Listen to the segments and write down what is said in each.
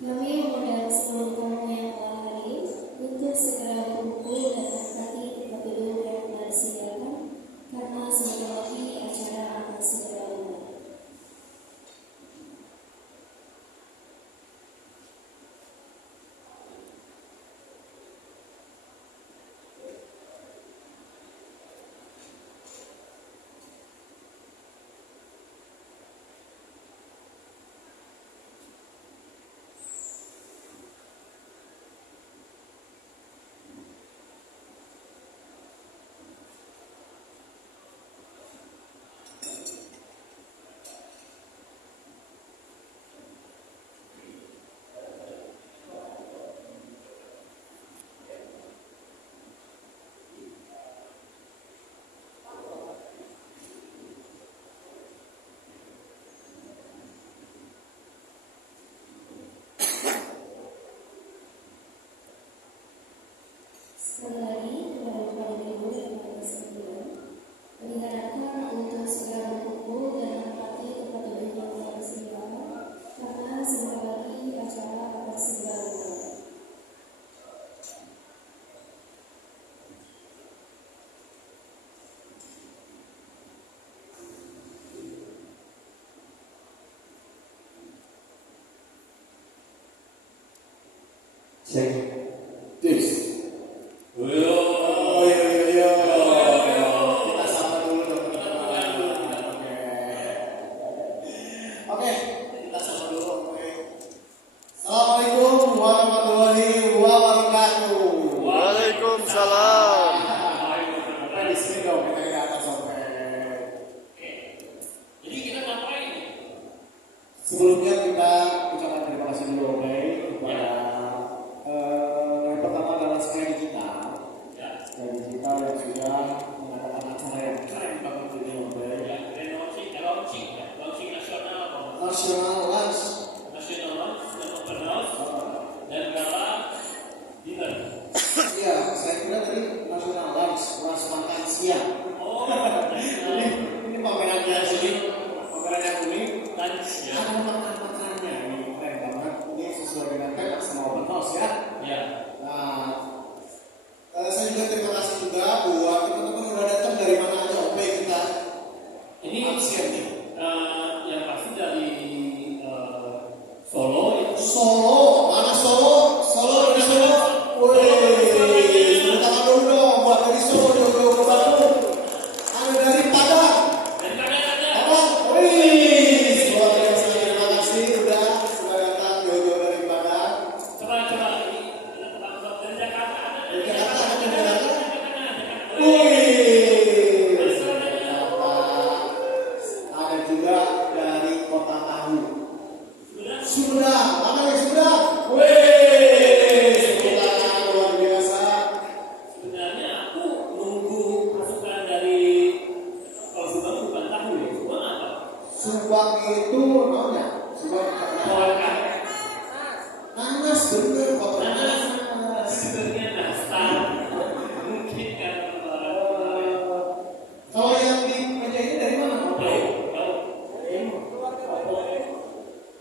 Kami mengundang seluruh tamu yang telah hadir untuk segera berkumpul dan menempati tempat duduk yang telah disediakan karena sebentar lagi acara akan segera dimulai. Sekali lagi, kepada Bapak Ibu yang berkenan, diharapkan untuk segera berkumpul dan menempati tempat duduk yang telah disediakan karena sebentar lagi acara akan segera dimulai. Cek. Tips. Kita sapa dulu dong. Oke, kita sapa dulu. Assalamualaikum warahmatullahi wabarakatuh. Waalaikumsalam. Di sini dong, kita ke atas sampai. Jadi kita ngapain? Sebelumnya kita ucapkan terima kasih dulu, oke, kepada yang pertama adalah Sky Digital. Sky Digital yang sudah mengadakan acara yang keren banget ini, oke. Launching nasional, National Lunch. nasional launch dan open house dan gala dinner. Iya, saya kira tadi National Lunch, lunch makan siang. Oh, Ini pameran yang unik, pameran yang unik. lunch ya. Ada makan-makannya, ini keren banget. Ini sesuai dengan tema sama open house ya. Ya. Nah, saya juga terima kasih juga buat teman-teman udah datang dari mana aja, oke kita. Ini Absen nih. yang pasti dari Solo itu. Solo, mana Solo? Solo dari Solo. Wih, tepuk tangan dulu dong buat dari Solo, jauh-jauh ke Bandung. Ada dari Padang. Dan kadang-kadang Apa? Wih, luar biasa. Terima kasih sudah datang jauh-jauh dari Padang. coba ini tempat dari Jakarta ada. Dari Jakarta, ada dari Jakarta. Jakarta. Wih, ada juga dari Kota Tahu. Sumedang, mana nih Sumedang? Wih, Sumedang luar biasa. Sebenarnya aku nunggu masukan dari kalau Subang bukan tahu ya, Subang apa? Subang itu namanya Subang Kawan-kawan. nanas bener kok Nanas. nanas. Sebenarnya nastar. Mungkin kan Kalau yang di meja ini dari mana?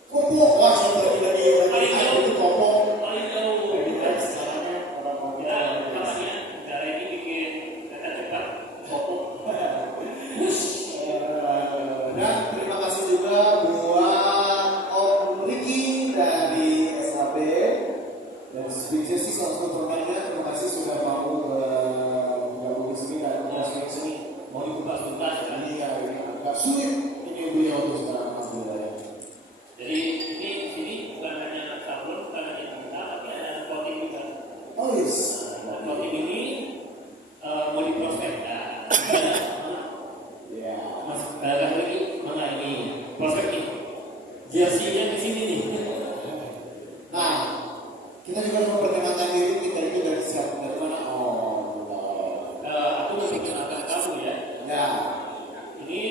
Kopok, wah saya tidak di itu kopok. paling jauh. Kita istilahnya orang mau Kita namanya cara ini bikin kereta cepat. Dan terima kasih juga buat Om Ricky dari SAB dan Sisi Sosmed Permainan. Terima kasih sudah mau bergabung di sini dan memasuki ke sini. Mau dikupas tuntas kan? Ini agak sulit ini beliau untuk sekarang alhamdulillah ya. Jadi ini sini bukan hanya sablon, bukan hanya kita, tapi ada clothing juga. Oh yes. Nah, clothing ini mau diprospek. Nah, Ya. Mas, lagi mana ini? Prospek nih. Jersey-nya di sini nih. Nah, kita juga memperkenalkan diri kita itu dari siapa dari mana? Oh, Aku mau perkenalkan kamu ya. ya. Ini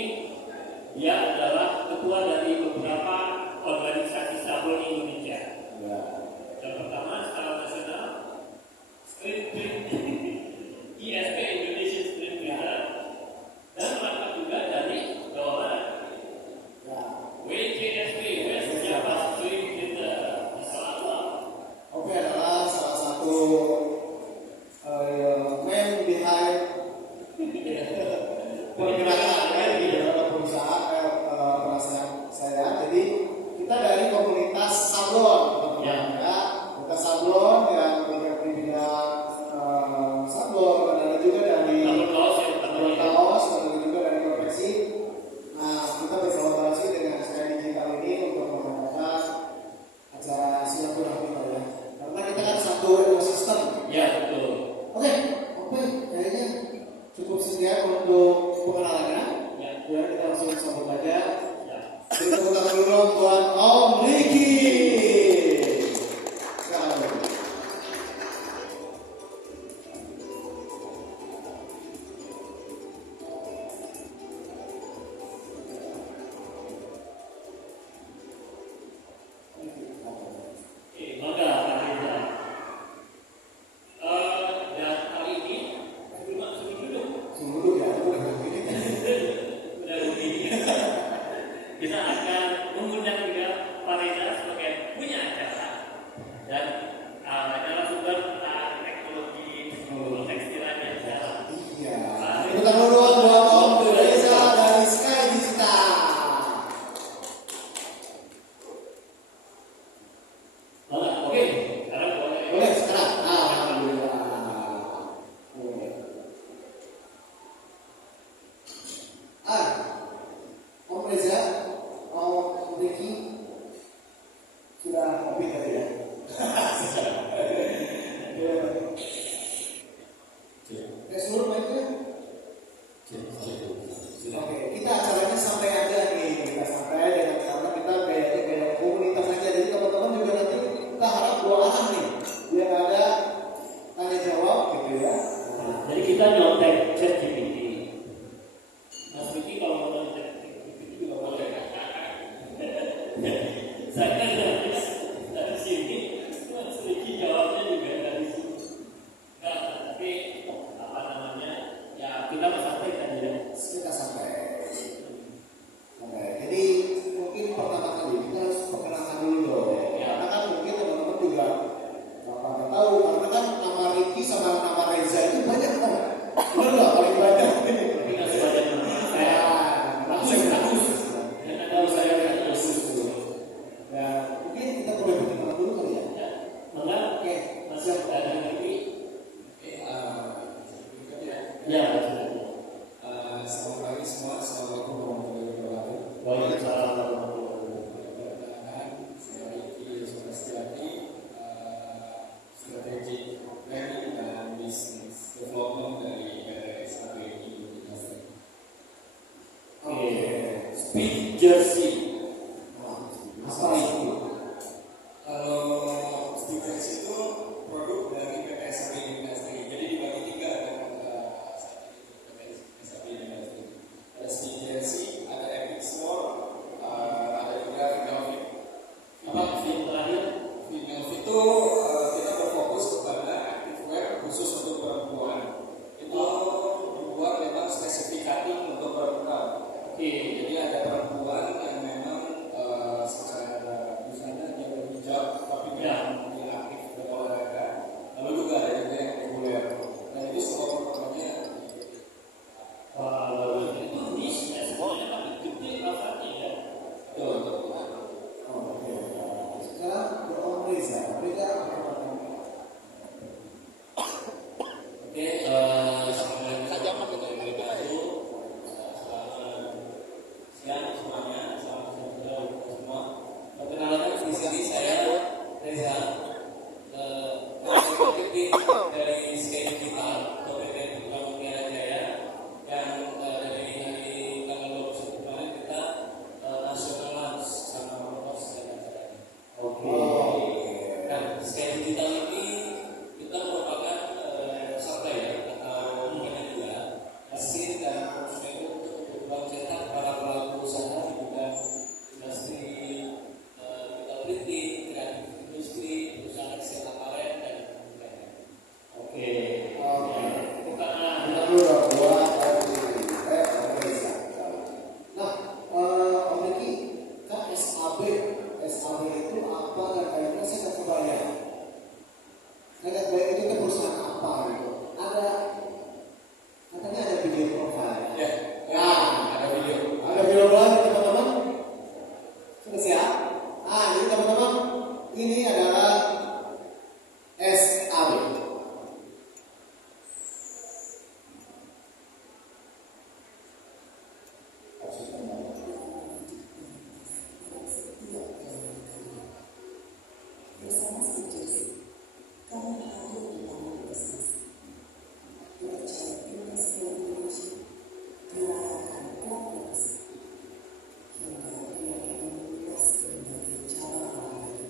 dia adalah ketua dari beberapa organisasi sablon Indonesia. Ya. Yang pertama skala nasional, Screen Print ISP Indonesia Screen Printer, dan melakukan juga dari Jawa Barat Ya. WJSP West Java Screen Printer. Udah kopi tadi ya. Seluruh mainnya. Oke, kita acaranya sampai aja nih, kita sampai dengan karena kita kayak komunitas aja, jadi teman-teman juga nanti kita harap dua arah nih, biar ada tanya jawab gitu ya. Jadi kita nyontek ChatGPT. Mas Vicky kalau mau nyontek ChatGPT juga boleh. Saya kan dari sini, Mas Vicky jawabnya juga dari sini. Enggak, tapi apa namanya? Ya kita sampaikan ya. Kita sampai. Oke, jadi mungkin pertama kali kita harus perkenalan dulu dong. Karena kan mungkin teman-teman juga pada tahu, karena kan nama Ricky sama nama Reza itu banyak kan? Benar nggak paling banyak? Tapi nggak sebanyak nama saya. Tahu saya khusus dulu. Ya, mungkin kita boleh perkenalan dulu kali ya. Enggak? Oke, Masih ada lagi? Ya, Selamat pagi semua, assalamualaikum warahmatullahi wabarakatuh. Waalaikumsalam warahmatullahi Perkenalkan, saya Ricky Suprastiati, Strategic Planning dan Business Development dari SAP Indonesia. Oke, Speed Jersey. apa itu? Kalau Stevens itu produk dari PT SAP Indonesia. Jadi dibagi tiga kan saat ini PT SAP Indonesia. Ada Stevens, ada Epic Store, ada juga Vinelvit. Apa film terakhir? Vinelvit itu kita berfokus kepada activewear khusus untuk perempuan. Itu dibuat memang spesifikasi untuk perempuan. Oke, Jadi ada perempuan yang memang secara busana dia berhijab tapi memang dia aktif berolahraga. Lalu juga ada juga yang reguler. Nah itu semua perempuannya. itu niche semuanya tapi gede pasarnya ya. Betul. Oke. Sekarang ke Om Reza. Reza apa? Oke, selamat siang semuanya, selamat siang semua. Perkenalkan di sini saya Reza, eksekutif dari Sky Digital PT Putra Mutiara Jaya, yang dari hari tanggal 21 kemarin kita nasional launch sama Motos dan acaranya. Oke. Nah, Sky Digital ini kita merupakan supplier atau penyedia mesin dan prosedur untuk berkembang cetak para pelaku usaha di bidang industri metal printing, kreatif industri, perusahaan hasil aparel dan lain-lain. Oke. Oke. Bukan Kita dulu dong, buat Om Reza. Nah, Om Ricky, kan SAB itu apa dan kayaknya saya nggak kebayang. Saya nggak kebayang itu kan perusahaan apa gitu. Katanya ada video profile. Ya, ada video. Ada video banget teman-teman. Sudah siap? Jadi teman-teman, ini adalah SAB. Bersama Speakers, kami hadir di tangan bisnis. Dipercaya Business School Indonesia, diarahkan Progress, hingga ia ingin luas berbagai cabang olahraga.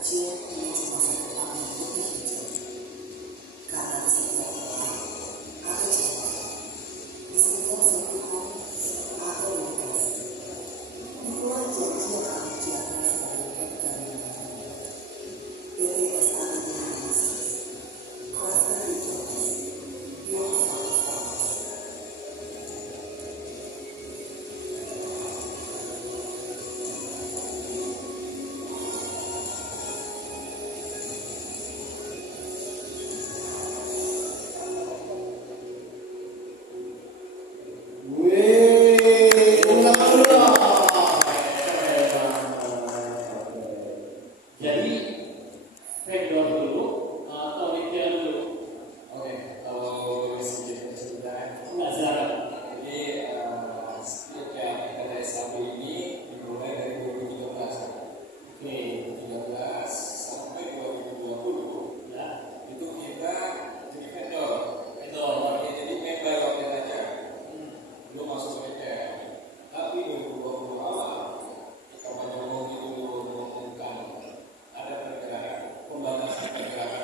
kecil menuju masa depan yang lebih hijau. Karena di setiap doa, aku cinta. Di setiap sentuhan, aku meditasi. Itulah janji yang kami jaga sebagai perkembangan. PTSA Indonesia, Cluster Rejoice, Your Heart. Wih, ulang dulu. Jadi vendor dulu atau retail dulu? Oke, kalau sedikit cerita, Nggak silakan. jadi setiap SAB ini dimulai dari 2013. Oke, 2013 sampai 2020 ya. itu kita jadi vendor. Vendor. Artinya jadi member waktu aja. Belum masuk retail. Tapi 2020 awal, ketika Pak Jokowi itu mengumumkan ada pergerakan pembatasan pergerakan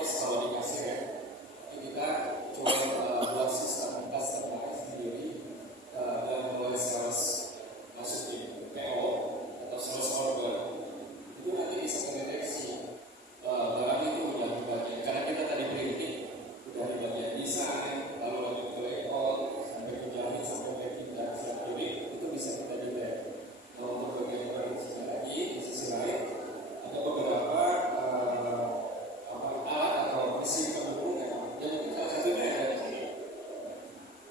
cash kalau di kasir ya. Tapi kita coba buat sistem customized sendiri dan mulai sales masukin PO atau sales order itu nanti bisa mendeteksi barang itu udah di bagian, karena kita tadi printing udah di bagian desain, lalu lanjut ke layout sampai ke jahit sampai ke kita siap kirim, itu bisa kita detect. Nah untuk bagian produksi lagi di sisi lain ada beberapa alat atau mesin pendukung yang mungkin salah satunya ada di sini.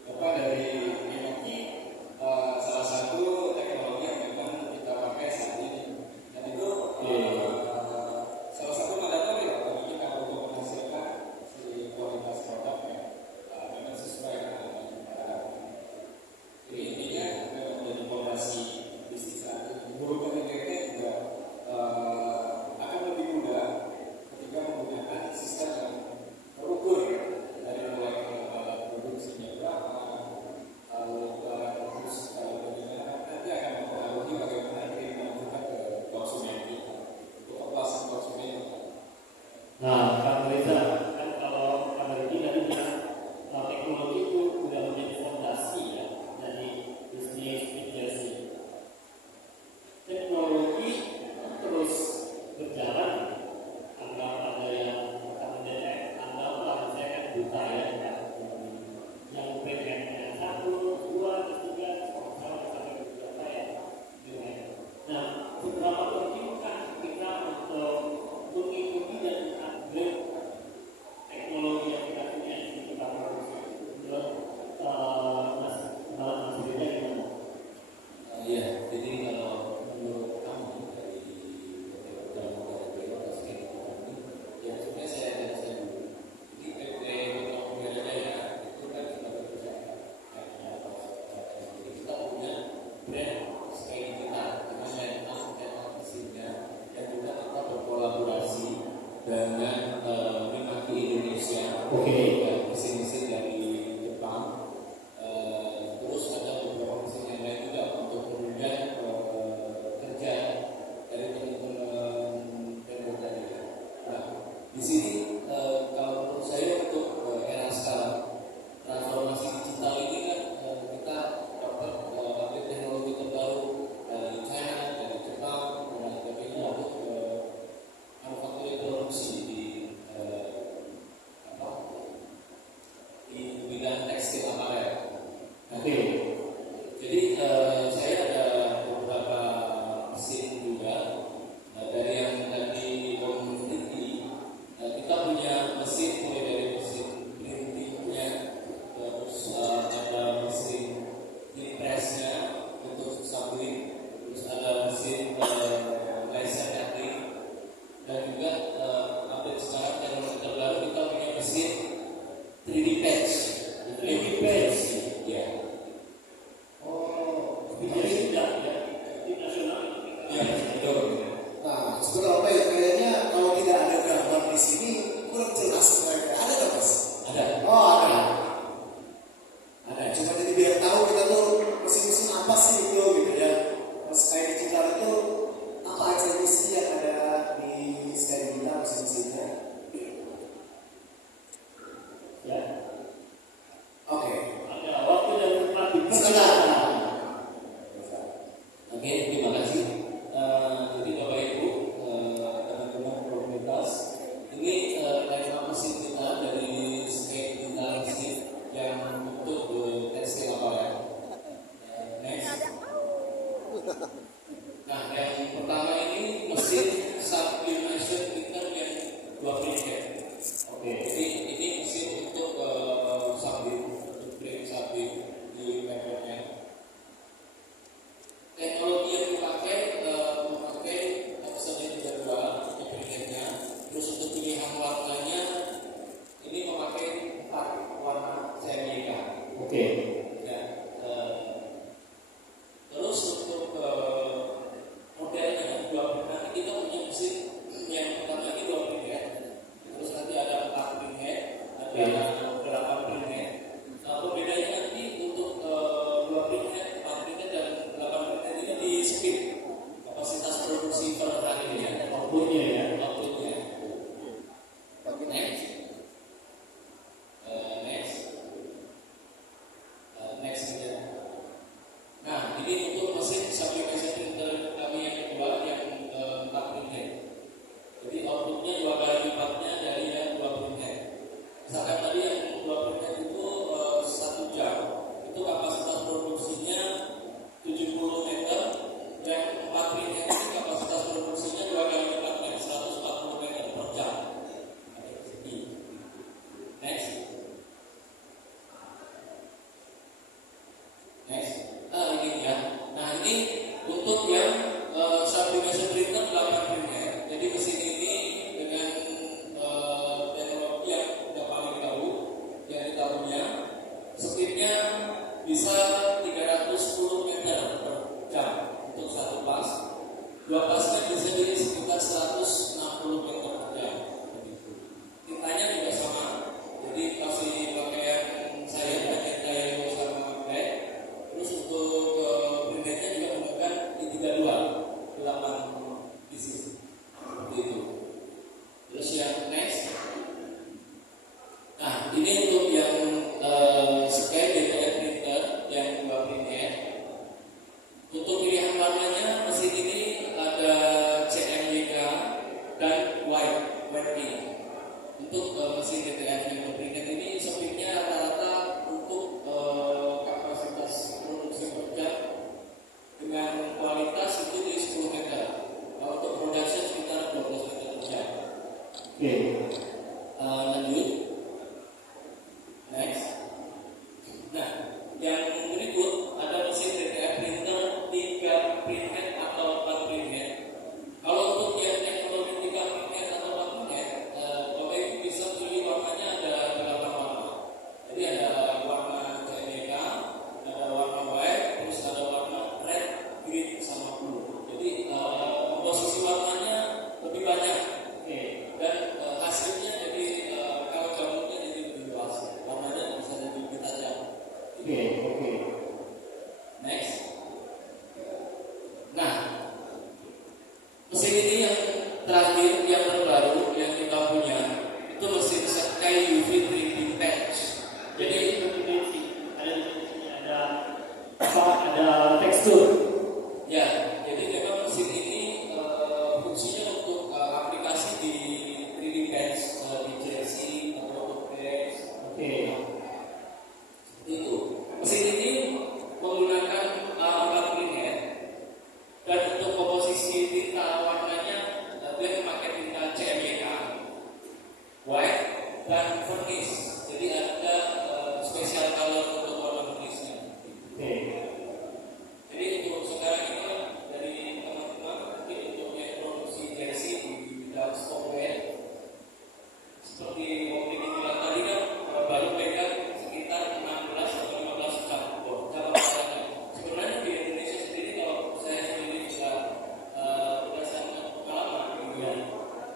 Bapak dari Inoki, salah satu teknologi yang memang kita pakai saat ini, dan itu salah satu mandatori ya bagi kita untuk menghasilkan si kualitas produknya memang sesuai dengan apa yang kita harapkan. Jadi intinya memang menjadi fondasi bisnis saat ini. Menggunakan internet juga akan lebih mudah ketika menggunakan sistem yang terukur dari mulai alat produksinya berapa, lalu terus bagaimana nanti akan mempengaruhi bagaimana kiriman kita ke konsumen kita, untuk kepuasan konsumen. Nah, Kang Reza, kan kalau Kang Reza tadi bilang teknologi itu sudah menjadi fondasi ya dari bisnis agency. Teknologi terus berjalan, anggap ada yang akan mendetek, anggaplah saya kan buta ya, yang pengen yang 1, 2, 3, sampai berapa ya. Nah, seberapa pentingkah kita untuk mengikuti dan upgrade teknologi yang kita punya di kita produksi? Mas Reza gimana? Iya, jadi kalau menurut kamu dari PT Udang Udara atau Skin Company, ya sebenarnya saya dulu. Jadi PT Udang Udara itu kan kita bekerja jadi kita punya brand Skin kita dengan mental mesinnya, dan juga kita berkolaborasi dengan Minaki Indonesia, dan mesin-mesin dari Jepang. Terus ada beberapa mesin yang lain juga untuk menunjang kerja dari teman-teman vendor tadi. Nah, di sini kalau menurut saya untuk era sekarang transformasi digital ini kan kita dapat update teknologi terbaru dari China, dari Jepang, dan sebagainya untuk manufacturing produksi di bidang tekstil aparel. Jadi saya ada beberapa mesin juga dari yang tadi Om Riki. Kita punya mesin mulai dari mesin printingnya, terus ada mesin pressnya untuk sampling, terus ada mesin laser cutting, dan juga update sekarang teknologi terbaru kita punya mesin 3D patch. 3D patch, ya. Ya, betul. Nah, sebenarnya apa ya? Kayaknya kalau tidak ada gambar di sini kurang jelas. Ada nggak mas? Ada. Oh ada. Ada. Cuma jadi biar tahu kita tuh mesin-mesin apa sih itu gitu ya. Mas kayak digital itu apa aja misi yang ada di Sky Digital mesin-mesinnya? Ya. Oke. Ada waktu dan tempat di Sebentar. Oke, terima kasih. Jadi Bapak Ibu, teman-teman komunitas, ini tema mesin kita dari Sky Digital mesin yang untuk tekstil aparel. Next. Nah, yang pertama ini mesin sublimation printer yang 2 printer. Oke, jadi ini mesin untuk sublim, untuk print sublim di papernya. Teknologi yang dipakai memakai option yang ada 2 untuk printernya. Terus untuk pilihan warnanya ini memakai 4 warna CMYK. Ya, terus untuk modelnya 2 printer, kita punya mesin yang pertama ini 2 printer. Terus nanti ada 4 printer, ada 8 printer. Nah, bedanya nanti untuk 2 printer, 4 printer dan 8 printer ini di speed kapasitas produksi per harinya, outputnya. Next. ini untuk yang Sky DTF printer yang 2 printhead. Untuk pilihan warnanya mesin ini ada CMYK dan white ink. Untuk mesin DTF yang 2 printhead ini speednya rata-rata untuk kapasitas produksi per jam dengan kualitas itu di 10 meter. Kalau untuk production sekitar 12 meter per jam. Oke. Lanjut. Next. Nah, yang berikut ada mesin DTF printer 3 printhead atau 4 printhead. Kalau untuk yang teknologi 3 printhead atau 4 printhead, Bapak Ibu bisa pilih warnanya ada 8 warna. Jadi ada warna CMYK, ada warna white, terus ada warna red, green, sama blue. Jadi komposisi warnanya lebih banyak. Dan hasilnya jadi kalau jamurnya jadi lebih luas, warnanya bisa jadi lebih tajam. Oke. Next. Nah, mesin ini yang terakhir, yang terbaru yang kita punya itu mesin Sky UV 3D Patch. Jadi ada tekstur. ya, jadi memang mesin ini fungsinya untuk aplikasi di 3D Patch, di jersey atau untuk patch. Oke. Itu mesin ini menggunakan 4 printhead dan untuk komposisi tinta warnanya dia memakai tinta CMYK, white dan varnish. Jadi ada special color untuk warna varnishnya. Oke. Jadi untuk sekarang ini kan dari teman-teman mungkin untuk yang produksi jersey di bidang sportwear seperti Om Diki bilang tadi kan baru pegang sekitar 16 atau 15 cabang olahraga. Sebenarnya di Indonesia sendiri kalau saya sendiri sudah berdasarkan pengalaman di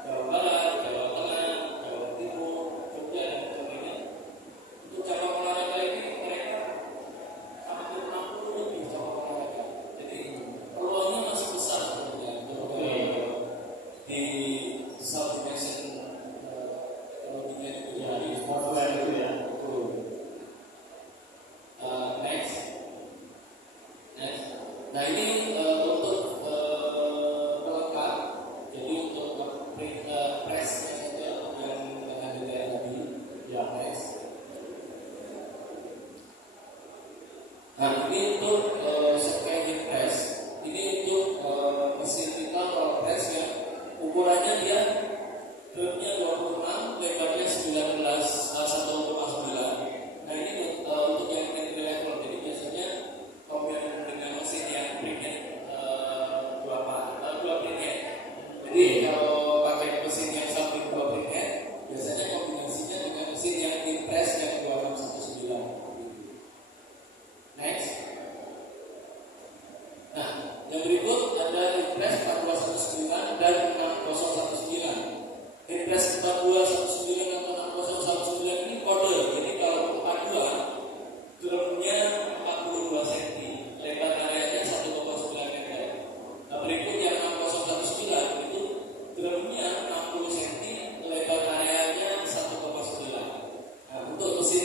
Jawa Barat, Jawa Tengah, Jawa Timur, Jogja dan sebagainya. Untuk cabang olahraga ini mereka hampir 60 lebih cabang olahraga. Jadi peluangnya masih besar sebenarnya untuk di South Asian teknologinya itu jadi Software itu ya. next. Nah ini untuk pelengkap. Jadi untuk pressnya saja yang ada tadi. Ya next. Nah ini untuk Sky Heat Press. Ini untuk mesin kita roll press ya. Ukurannya dia dropnya 26, lebarnya 19, 1,9. Nah ini untuk yang entry level. Jadi biasanya compare dengan mesin yang printhead 2 printhead. Jadi kalau pakai mesin yang samping 2 printhead, biasanya kombinasinya dengan mesin yang impress yang 2619. Next. Nah, yang berikut ada impress 4219 dan 6019. Impress 4219 atau 6019 ini kode. Jadi kalau 42 drumnya 42 cm, lebar areanya 1,9 meter. Nah, berikut yang 6019 itu drumnya 60 cm, lebar areanya 1,9. Nah, untuk mesin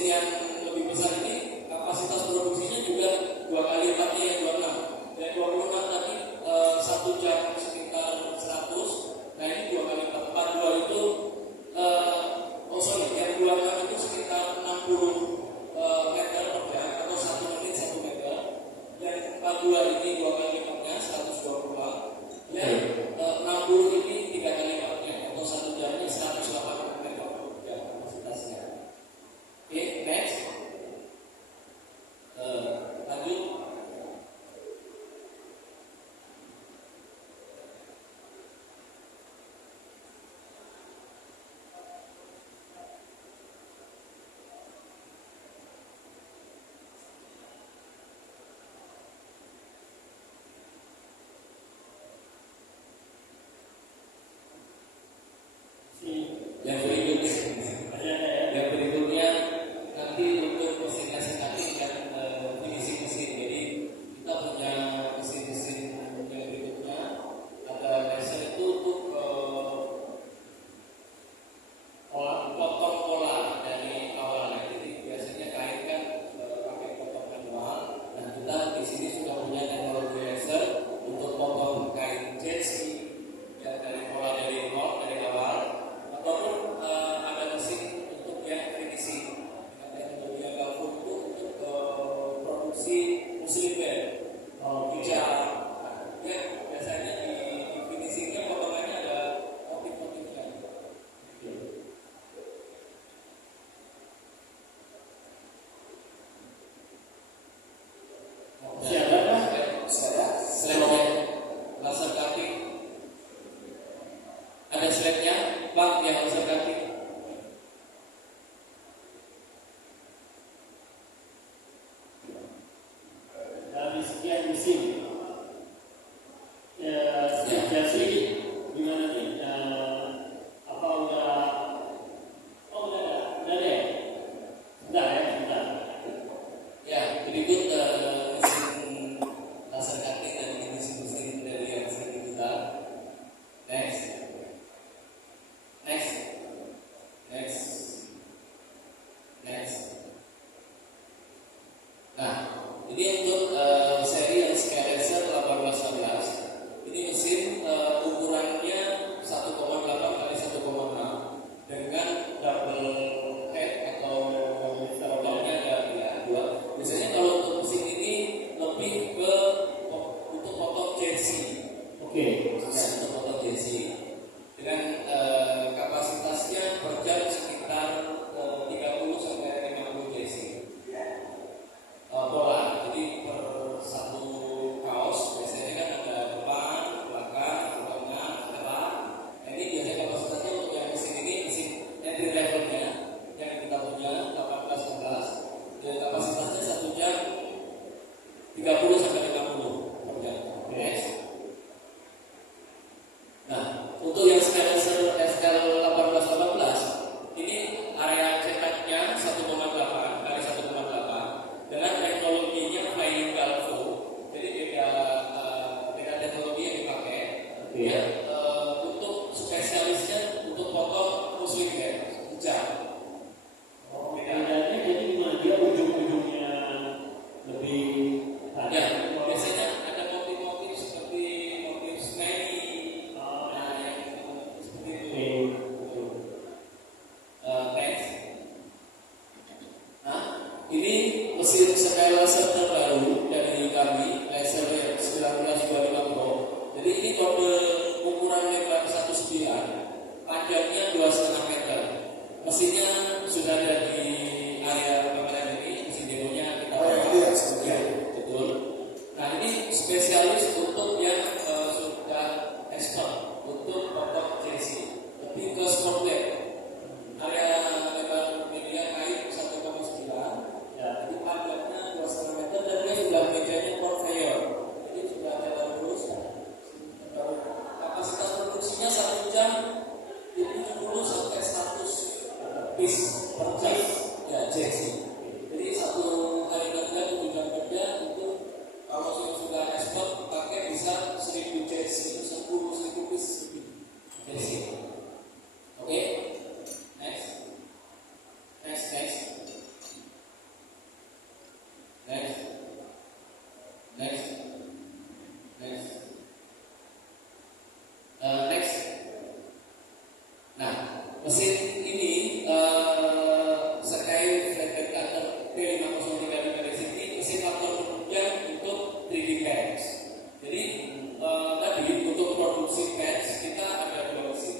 Ini mesin scale laser terbaru dari kami, laser 1925 Pro. Jadi ini kode ukuran lebar 19, panjangnya 2,5 meter. Mesinnya sudah ada di area pameran ini, mesin demonya kita Iya, betul. Nah ini spesialis untuk yang sudah expert untuk potong JC, lebih ke sport web. Area lebar media kain 1,9, jadi panjangnya 2,5 meter dan dia sudah mejanya conveyor. Jadi sudah jalan terus. Kapasitas produksinya 1 jam 70 sampai 100 piece per jam ya JC. Jadi satu hari kerja 7 jam kerja itu kalau sudah expert pakai bisa 1000 JC itu 10.000 piece JC. Oke. Next. Nah, mesin ini Sakai Flatbed Cutter P503 dari sini mesin faktor penunjang untuk 3D pads. Jadi tadi untuk produksi pads kita ada 2 mesin.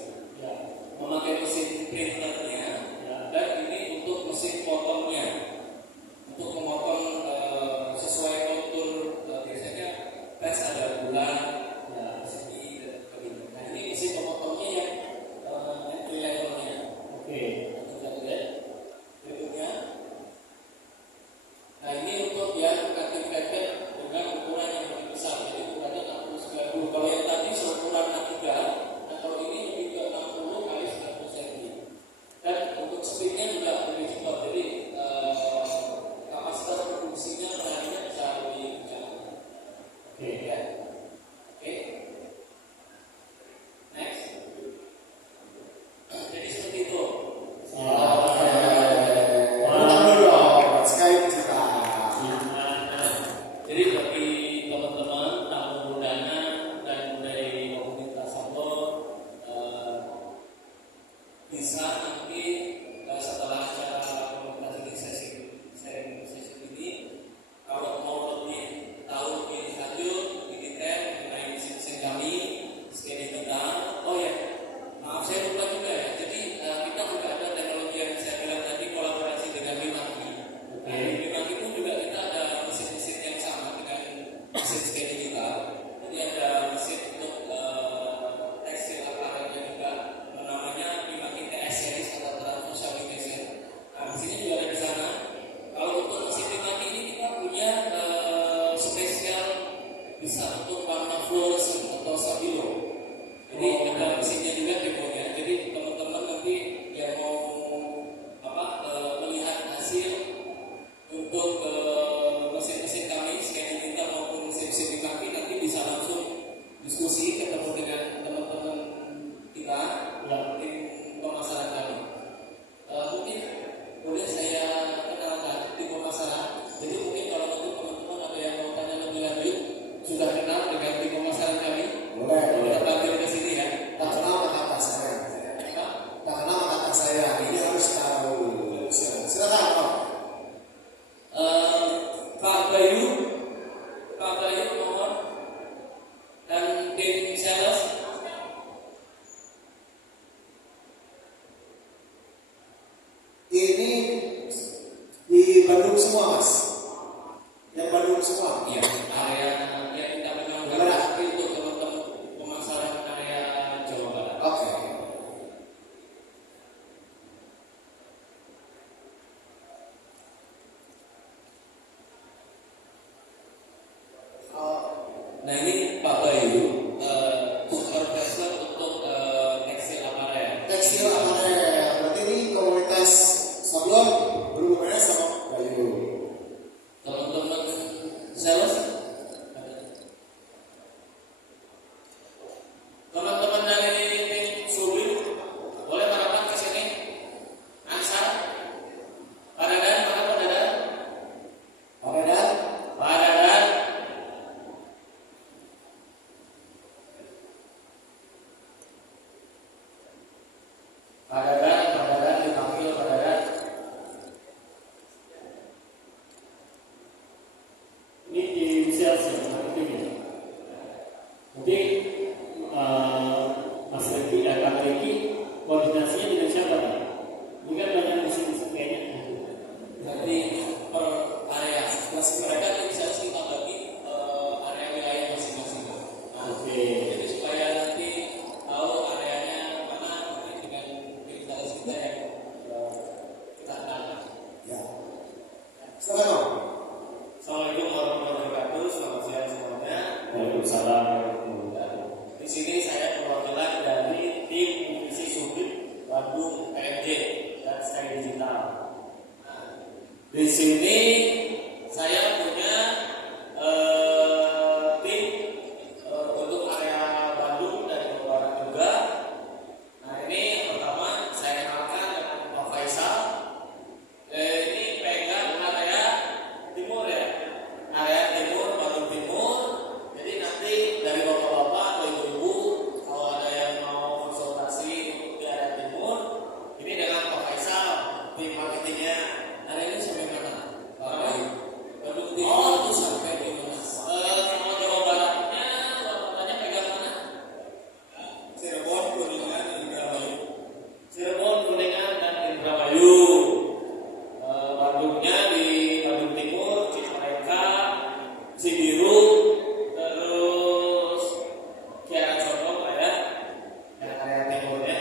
Memakai mesin printernya dan ini untuk mesin potongnya untuk memotong sesuai kontur biasanya pads ada bulan segi dan begini. Nah ini mesin pemotongnya yang entry levelnya. Oke. Berikutnya. Nah ini untuk yang cutting flatbed dengan ukuran yang lebih besar. Jadi ukurannya 60-90. Kalau yang tadi seukuran 63. Nah kalau ini lebih ke 60 kali 90 cm. Dan untuk speednya juga lebih cepat. Jadi kapasitas produksinya perharinya bisa lebih kencang. Oke ya. Oke. Next. Jadi seperti itu. Jadi bagi teman-teman tamu undangan dan dari komunitas Sablo bisa nanti setelah acara komunitas ini sesi ini kalau mau lebih tahu lebih lanjut lebih detail mengenai mesin kami scanning kita. Oh ya, maaf saya lupa juga ya. Jadi kita juga ada teknologi yang saya bilang tadi kolaborasi dengan Mimaki. Nah, di Mimaki pun juga kita ada mesin-mesin yang sama dengan mesin scanning kita. Jadi ada mesin untuk tekstil aparelnya juga, namanya Mimaki TS series atau transfer fabrication. Nah, mesinnya juga ada di sana. Kalau untuk mesin Mimaki ini kita punya spesial bisa untuk warna fluorescent atau stabilo. Jadi ada mesinnya juga demonya. Jadi teman-teman nanti yang mau melihat hasil untuk mesin-mesin kami scanning kita maupun mesin-mesin kami nanti bisa langsung diskusi ketemu dengan teman-teman kita tim pemasaran kami. Mungkin boleh saya kenalkan tim pemasaran. Jadi mungkin kalau untuk teman-teman ada yang mau tanya lebih lanjut sudah kenal dengan tim pemasaran kami. Boleh tampil ke sini ya. Tak kenal maka kata saya. Tak kenal maka kata saya. Ini harus tahu. Silakan Pak. Pak Bayu mohon dan tim sales. Ini di Bandung semua Mas. Yang Bandung semua. Iya, area yang kita memang berarti untuk teman-teman pemasaran area Jawa Barat. Oke. Nah ini Pak Bayu, supervisor untuk tekstil aparel. Tekstil aparel. Berarti ini komunitas Sablon berhubungannya sama Bayu. Waalaikumsalam warahmatullahi wabarakatuh. Di sini saya perwakilan dari tim divisi Subdit Bandung PMJ dan Sky Digital. Di sini saya punya tim untuk area Bandung dan Jawa Barat juga. Nah ini yang pertama saya kenalkan dengan Pak Faisal. Ini pegang area timur ya, area timur Bandung Timur. Jadi nanti dari bapak-bapak atau ibu-ibu kalau ada yang mau konsultasi di area timur, ini dengan Pak Faisal tim marketingnya. Area ini sampai mana? Bandung Timur itu sampai di mana? Kalau Jawa Baratnya, bapak-bapaknya pegang mana? Cirebon, Kuningan, Indramayu. Cirebon, Kuningan, dan Indramayu. Bandungnya di Bandung Timur, Cicalengka, Cibiru, terus Kiara Condong lah ya, yang area timurnya.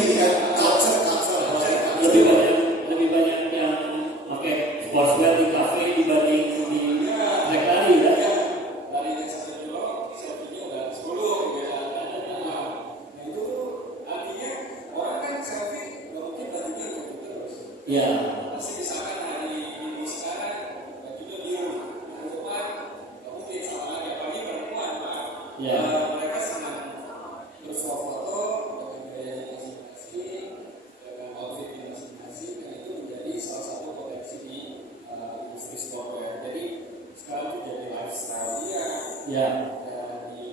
happy kan, culture. lebih banyak yang pakai sportswear di kafe dibanding di naik lari ya. Dari yang 1 kilo, selfie-nya udah 10 gitu ya. Nah, itu tuh artinya orang kan selfie nggak mungkin bajunya gitu terus. Ya. Pasti misalkan hari ini sekarang bajunya di rumah, nggak mungkin sama lagi apalagi perempuan Pak. Ya. Mereka senang berfoto dengan gayanya masing-masing, dengan outfitnya masing-masing, dan itu menjadi salah satu potensi di industri sportwear. Jadi sekarang itu jadi lifestyle dia. Ya. Dari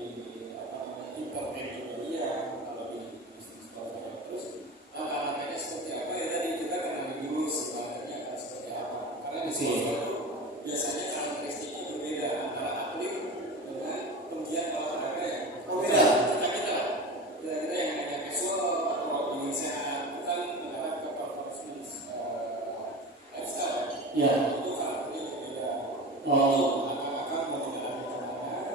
internet juga dia kalau di industri sportwear. Terus langkah-langkahnya seperti apa ya tadi kita kenal dulu sebenarnya akan seperti apa. Karena di sportwear itu biasanya karakteristiknya berbeda antara atlet dengan penggiat olahraga ya. Oh, beda. Kita yang hanya casual atau ingin sehat bukan mengarah ke performance lifestyle. Ya. Itu karakternya berbeda. Oh. Akan menggunakan bagaimana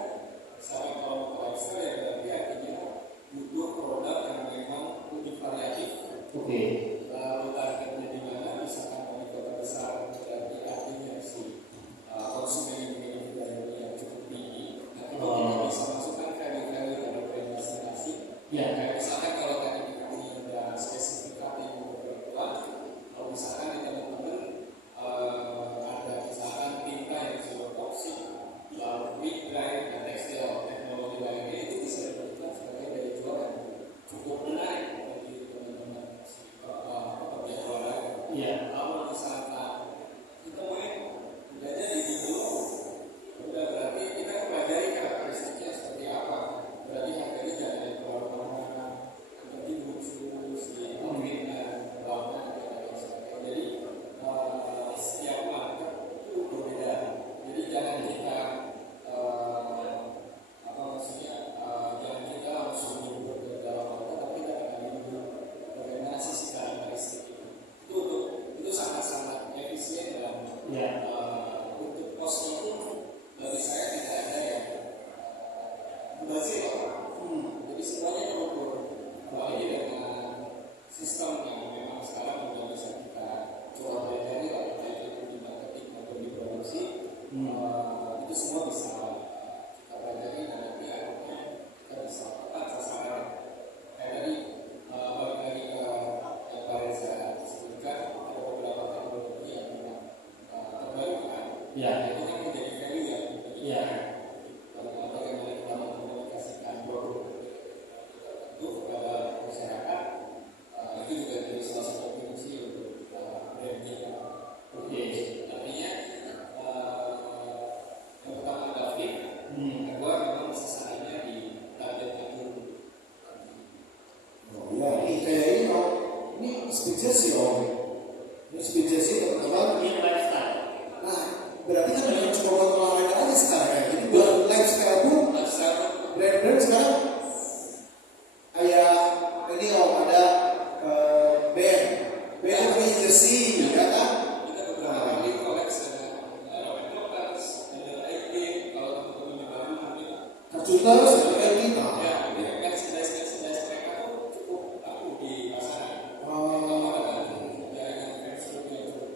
secara kalau lifestyle ya berarti artinya butuh produk yang memang lebih variatif. Oke. Lalu targetnya di mana? Misalkan di kota besar berarti artinya si konsumen yang memiliki daya beli yang cukup tinggi. Nah, kita juga bisa masukkan value-value dari brand destinasi. Ya. Kayak misalkan kalau tadi kami udah spesifikasi yang berkebutuhan, kalau misalkan di teman-teman ada misalkan tinta yang sudah toksik, lalu quick dry dan tekstil teknologi lainnya itu bisa diberikan sebagai daya jual yang cukup menarik bagi teman-teman pekerja olahraga. Ya. Lalu misalkan kita main udah jadi di dulu, udah berarti kita pelajari karakteristiknya seperti apa. Berarti harganya jangan yang terlalu mahal, yang penting lucu, si outfitnya, warna dan lain sebagainya. Jadi setiap market itu berbeda. Jadi jangan kita jangan kita langsung nyebut ke dalam market, tapi kita kenali dulu bagaimana sisi karakteristik itu. Itu sangat-sangat efisien dan Ya. untuk posnya pun bagi saya tidak ada yang mubazir. Jadi semuanya terukur. Apalagi dengan sistem yang memang sekarang sudah bisa kita coba pelajari baik itu di marketing maupun di produksi. Itu semua bisa kita pelajari dan nanti akhirnya kita bisa tepat sasaran. Kayak tadi balik lagi ke yang Pak Reza sebutkan ada beberapa teknologi yang memang terbarukan. Ya. Itu kan menjadi value yang Ya. bagaimana kita mengkomunikasikan produk itu kepada masyarakat, itu juga jadi salah satu kunci untuk branding. Oke. Artinya yang pertama adaptif, yang kedua memang sasarannya di target yang Oh ya, ini kayaknya ini speed jersey om. Ini speed jersey teman-teman. Ini lifestyle. Nah, berarti kan bukan cuma buat olahraga aja sekarang ya. Jadi buat lifestyle pun brand-brand sekarang kayak ini om ada band punya jersey ya kan. kita beberapa kali koleks ada Robert Lopez, ada Aikin, kalau teman-teman di Bandung mungkin Terus kayak kita. ya, merchandise mereka tuh cukup laku di pasaran. Oh, Jaringan fans yang cukup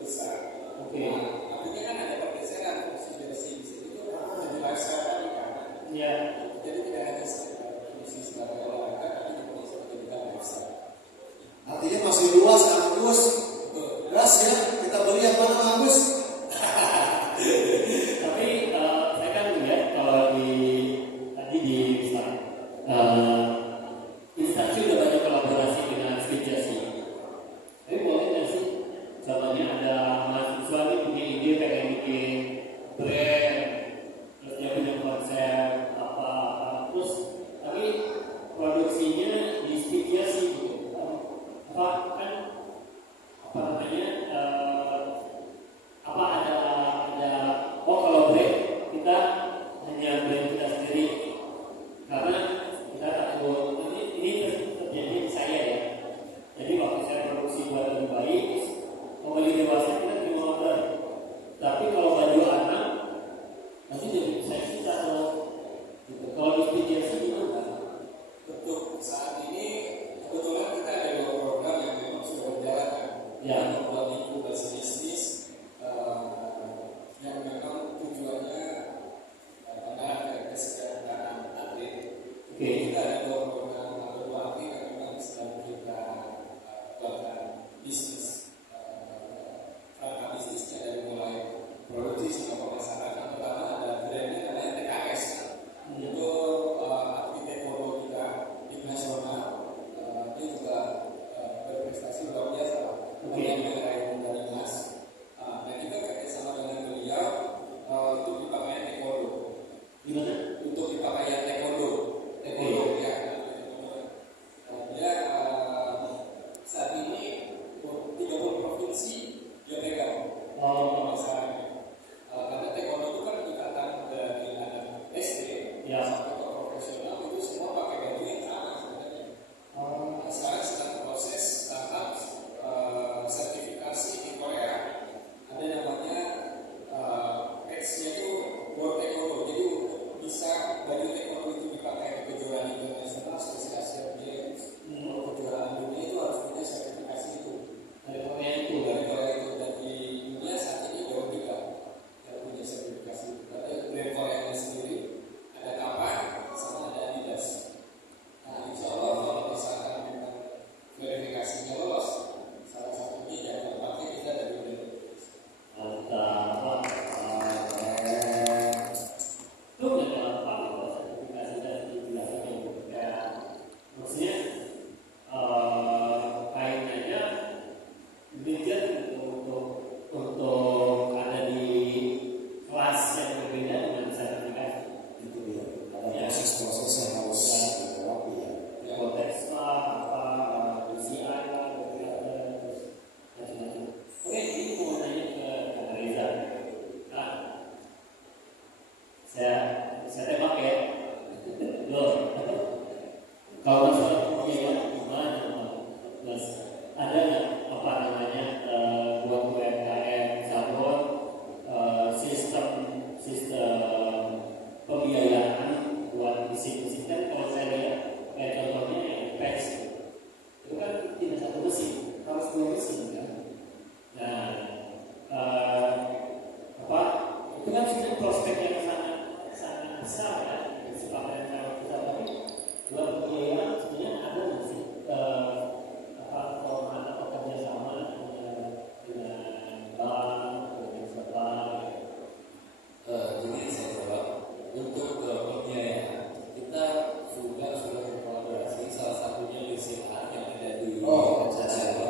ada nggak apa namanya buat UMKM sabun sistem pembiayaan buat mesin kan kalau saya lihat kayak contohnya yang PEX itu kan tidak satu mesin, harus dua mesin kan. Nah apa itu kan sudah prospek yang sangat sangat besar ya, sifatnya sangat besar, tapi buat pembiayaan sebenarnya ada nggak sih format atau kerjasama dengan bank, dengan bank? Jadi saya jawab untuk pembiayaan kita sudah berkolaborasi, salah satunya BCA yang ada di Jakarta.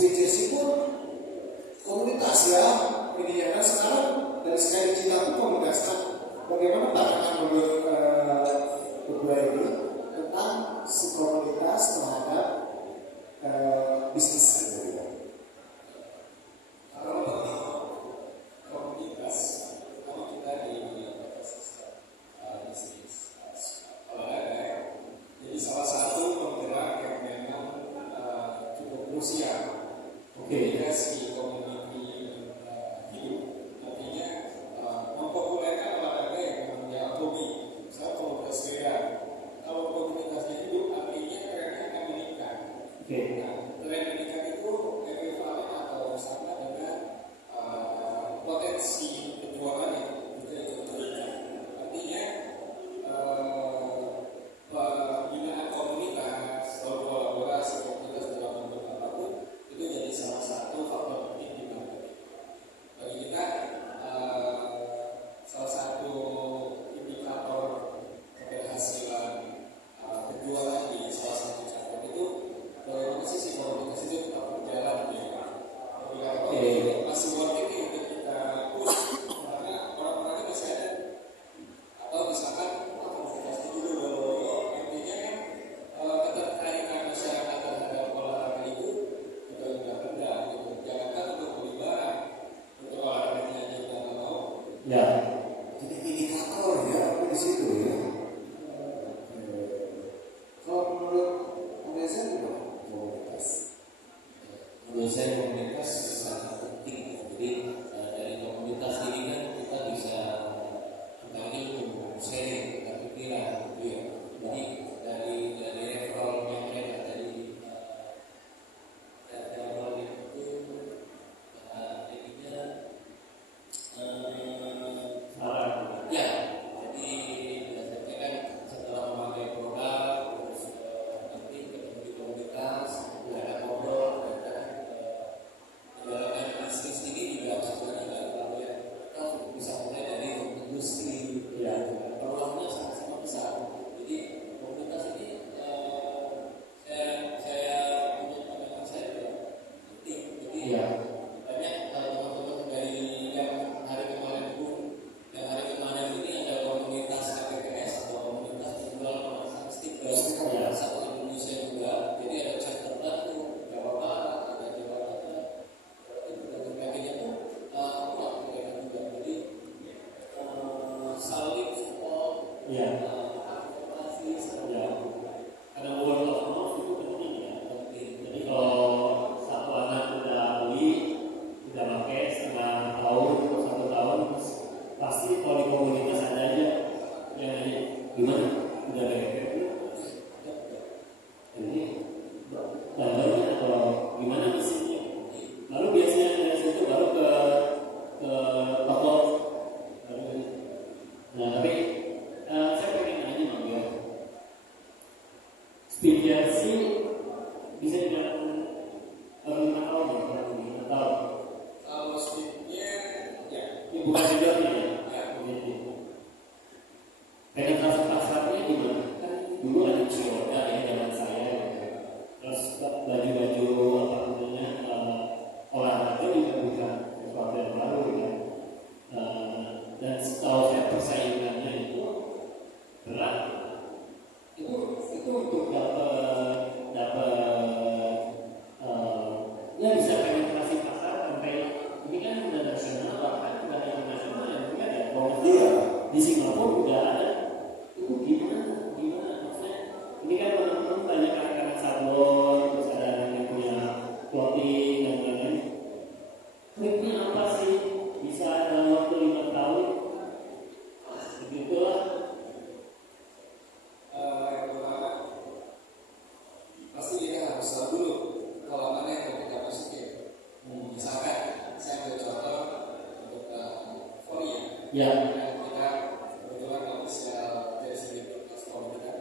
SPJC pun komunitas ya ini ya. Nah sekarang dari sekali cinta pun komunitas. Nah, bagaimana pandangan menurut berdua ini tentang si komunitas terhadap bisnis gitu ya? Kalau komunitas, kalau kita di bisnis, kalau ada, jadi salah satu penggerak yang memang cukup krusial. Ketika si community hidup, artinya mempopulerkan olahraga yang namanya hobi. Misalnya komunitas sepeda, kalau komunitasnya hidup, artinya trennya akan meningkat. Nah, tren meningkat itu ekuivalen atau sama dengan potensi penjualan yang juga ikut meningkat. Artinya pembinaan komunitas atau kolaborasi komunitas dalam bentuk apapun itu jadi salah satu faktor penting di marketing. Bagi kita salah satu indikator keberhasilan penjualan di salah satu cabang itu bagaimana sih komunitas itu tetap berjalan ya. Jadi masih worth it untuk kita push karena orang-orangnya masih ada. Atau misalkan komunitas itu dulu artinya kan ketertarikan masyarakat terhadap olahraga itu juga udah rendah gitu. Jangankan untuk beli barang, untuk olahraganya aja udah nggak mau. Ya. Jadi indikator ya di situ ya. Kalau menurut Reza gimana komunitas? Menurut saya komunitas sangat penting. Jadi dari komunitas ini kan kita bisa untuk sharing kita pikiran, gitu ya. Jadi dari referralnya mereka dari referral itu jadinya ya. Jadi biasanya kan setelah memakai produk terus nanti ketemu di komunitas, ada ngobrol, ada menjalankan bisnis ini juga sebenarnya nggak terlalu ya. Kita bisa mulai dari industri, ya, peluangnya sangat-sangat besar. Jadi komunitas ini saya punya pandangan saya juga penting. Jadi banyak teman-teman dari yang hari kemarin ini ada komunitas KPPS atau komunitas penjual pemasangan stiker satu Indonesia juga. Jadi ada chapter baru Jawa Barat, ada Jawa Tengah, dan sebagainya pun kuat mereka juga. Jadi saling support, advokasi, Ada word of mouth itu penting ya. penting. Jadi kalau satu anak udah beli, udah pakai setengah tahun atau 1 tahun, pasti kalau di komunitas ada aja yang nanya, gimana? Udah efek belum? Jadi gambarnya atau gimana mesinnya? Lalu biasanya dari situ baru ke toko. Nah tapi saya pengen nanya Bang ya, Speedjazz bisa dibilang 5 tahun ya, 5 tahun. Kalau speednya, ya, Ini bukan sejauhnya ya. ya. Penetrasi pasarnya gimana? Kan dulu ada Ciyoda ya zaman saya, terus baju-baju apa namanya olahraga juga bukan sesuatu yang baru ya. Dan setahu saya persaingannya itu berat. Itu untuk dapat ya bisa penetrasi pasar sampai ini kan udah nasional bahkan udah internasional yang juga ada. Iya. Di Singapura udah ada. Itu gimana maksudnya? Ini kan teman-teman banyak anak-anak sablon, terus ada yang punya clothing dan lain-lain. Triknya apa sih bisa dalam waktu 5 tahun? Begitulah. Yang pertama pasti kita harus tahu dulu kalau mana yang mau kita masukin. Misalkan saya ambil contoh untuk Korea. Ya. Kita kebetulan official dari segi platform kita.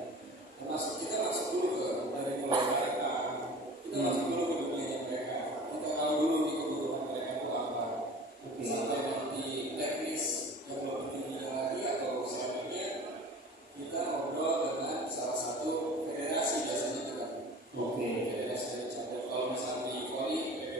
Termasuk kita masuk dulu ke dari mulai mereka. Kita masuk dulu ke dunia mereka. Kita tahu dulu nih kebutuhan mereka itu apa. Sampai nanti teknis yang lebih tinggi lagi atau selanjutnya kita ngobrol dengan salah satu federasi biasanya juga. Oke. Federasi dari cabang. Kalau misalnya di Voli, PP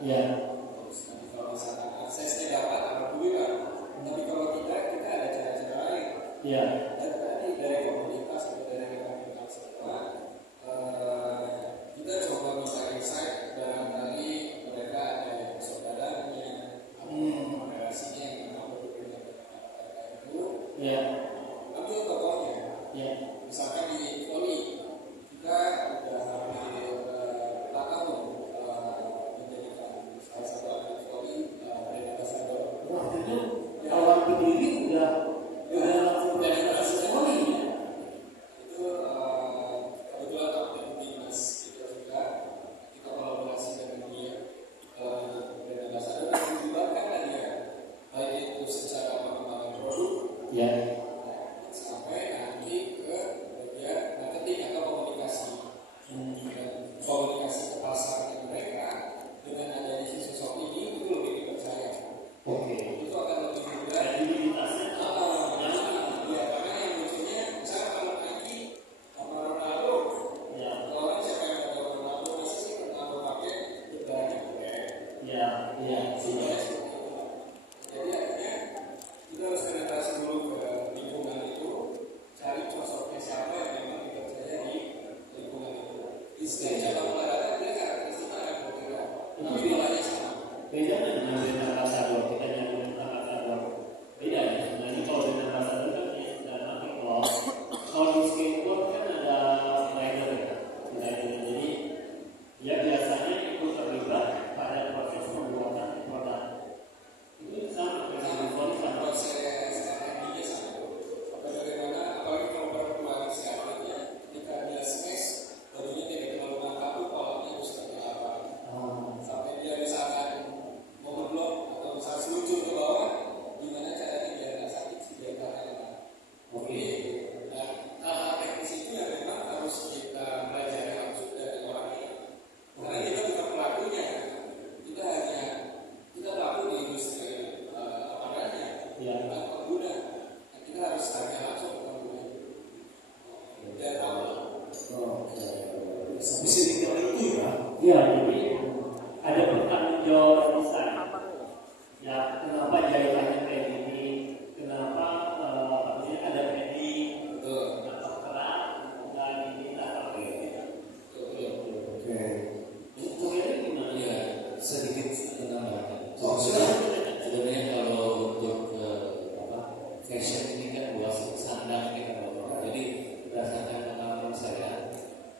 Ya. Terus nanti kalau misalkan aksesnya dapat alhamdulillah. Tapi kalau tidak, kita ada cara-cara lain. Ya. Dan tadi dari komunitas atau dari rekan-rekan semua, kita coba minta insight barangkali mereka ada yang saudaranya, atau relasinya yang memang berbeda dengan itu. Ya. Ambil contohnya, Ya. misalkan di Voli, kita udah hampir 4 tahun menjadikan salah satu atlet Voli brand ambassador. Wah, itu awal berdiri udah langsung Dari sekolah ya. itu kebetulan kapten timnas kita juga kita kolaborasi dengan dia brand ambassador dan dilibatkan kan dia baik itu secara pengembangan produk Ya. sampai nanti ke bagian marketing atau komunikasi. Dan komunikasi ke pasar mereka dengan adanya si sosok ini itu lebih dipercaya. Oke. Itu akan lebih mudah. Kredibilitasnya Ya, karena yang lucunya misalnya kalau Nike sama Ronaldo, ya. orang siapa yang tahu Ronaldo masih sih Ronaldo pakai berani brand. Ya. Ya. Sebenarnya seperti itu. Jadi akhirnya kita harus penetrasi dulu ke lingkungan itu, cari sosoknya siapa yang memang dipercaya di lingkungan itu. Di setiap cabang olahraga dia karakteristiknya akan berbeda, tapi polanya sama. Beda dengan brand ambassador, kita nyambung ambassador. Beda ya, sebenarnya kalau brand ambassador kan ya sudah nanti kalau di skateboard kan ada rider ya. Jadi ya biasanya ikut terlibat pada proses pembuatan produk. Itu sama dengan volley sama. Proses tekniknya sama. Bagaimana, apalagi kalau baru keluar skateboardnya, ketika dia smash, bajunya tidak terlalu mantap, polanya harus seperti apa. Sampai dia misalkan mau ngeblok atau misalnya seluncur ke bawah, gimana caranya biar nggak sakit sih biar tahan. Oke. Nah, hal-hal teknis itu yang memang harus kita pelajari langsung dari orang ini. Karena kita bukan pelakunya, kita pelaku di industri olahraganya, Ya. bukan pengguna. Nah, kita harus tanya langsung ke pengguna. Dan awal. Oke. Sampai sini kalau itu ya. Ya, jadi ada pertanggung jawaban besar. Ya, kenapa jahitannya kayak gini? Kenapa ada pending? Betul. Kenapa keras? Dan ini tak Oke. Mungkin gimana? Ya, sedikit penambahan. Oh, silakan. Sebenarnya kalau untuk fashion ini kan luas sandang kita bawa. Jadi berdasarkan pengalaman saya,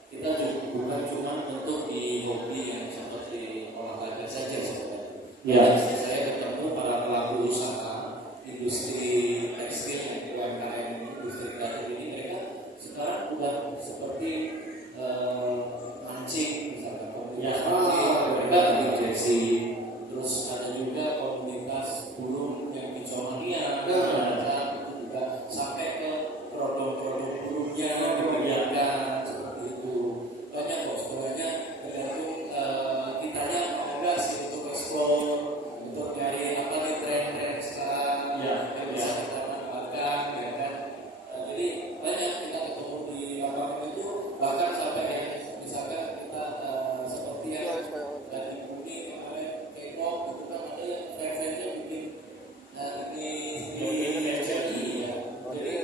kita bukan cuma untuk di hobi yang seperti olahraga saja sebenarnya. Ya. Saya ketemu para pelaku usaha industri tekstil, UMKM, industri kreatif ini mereka sekarang udah seperti mancing misalnya komunitas mancing, mereka bikin jersey, terus ada juga komunitas burung yang di Colonia, itu juga sampai ke produk-produk burungnya yang diperlihatkan seperti itu. Banyak kok sebenarnya tergantung kitanya mau nggak sih untuk explore, untuk cari apa nih tren-tren sekarang yang bisa kita manfaatkan, ya kan. Jadi banyak kita ketemu di lapangan itu, bahkan sampai misalkan kita seperti yang dari Bumi kemarin K-pop itu kan ada yang fan-fannya bikin di RCTI ya. Jadi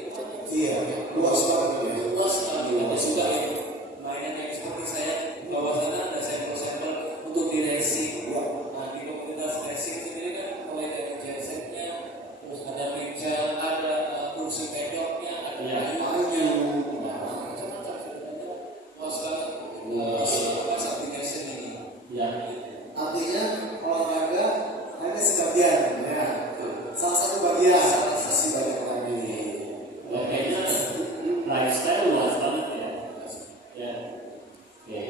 Iya, luas banget ya. luas sekali. Ada juga yang mainan yang seperti saya bawa sana ada sampel-sampel untuk di racing. Nah, di komunitas racing sendiri kan mulai dari gensetnya, terus ada meja, ada kursi pedoknya, ada kayunya, macam-macam sebenarnya. Luas banget. Application ini. Ya. Artinya olahraga hanya sebagian ya. Salah satu bagian masih banyak lagi. Ya, kayaknya lifestyle luas banget ya. Ya. Oke.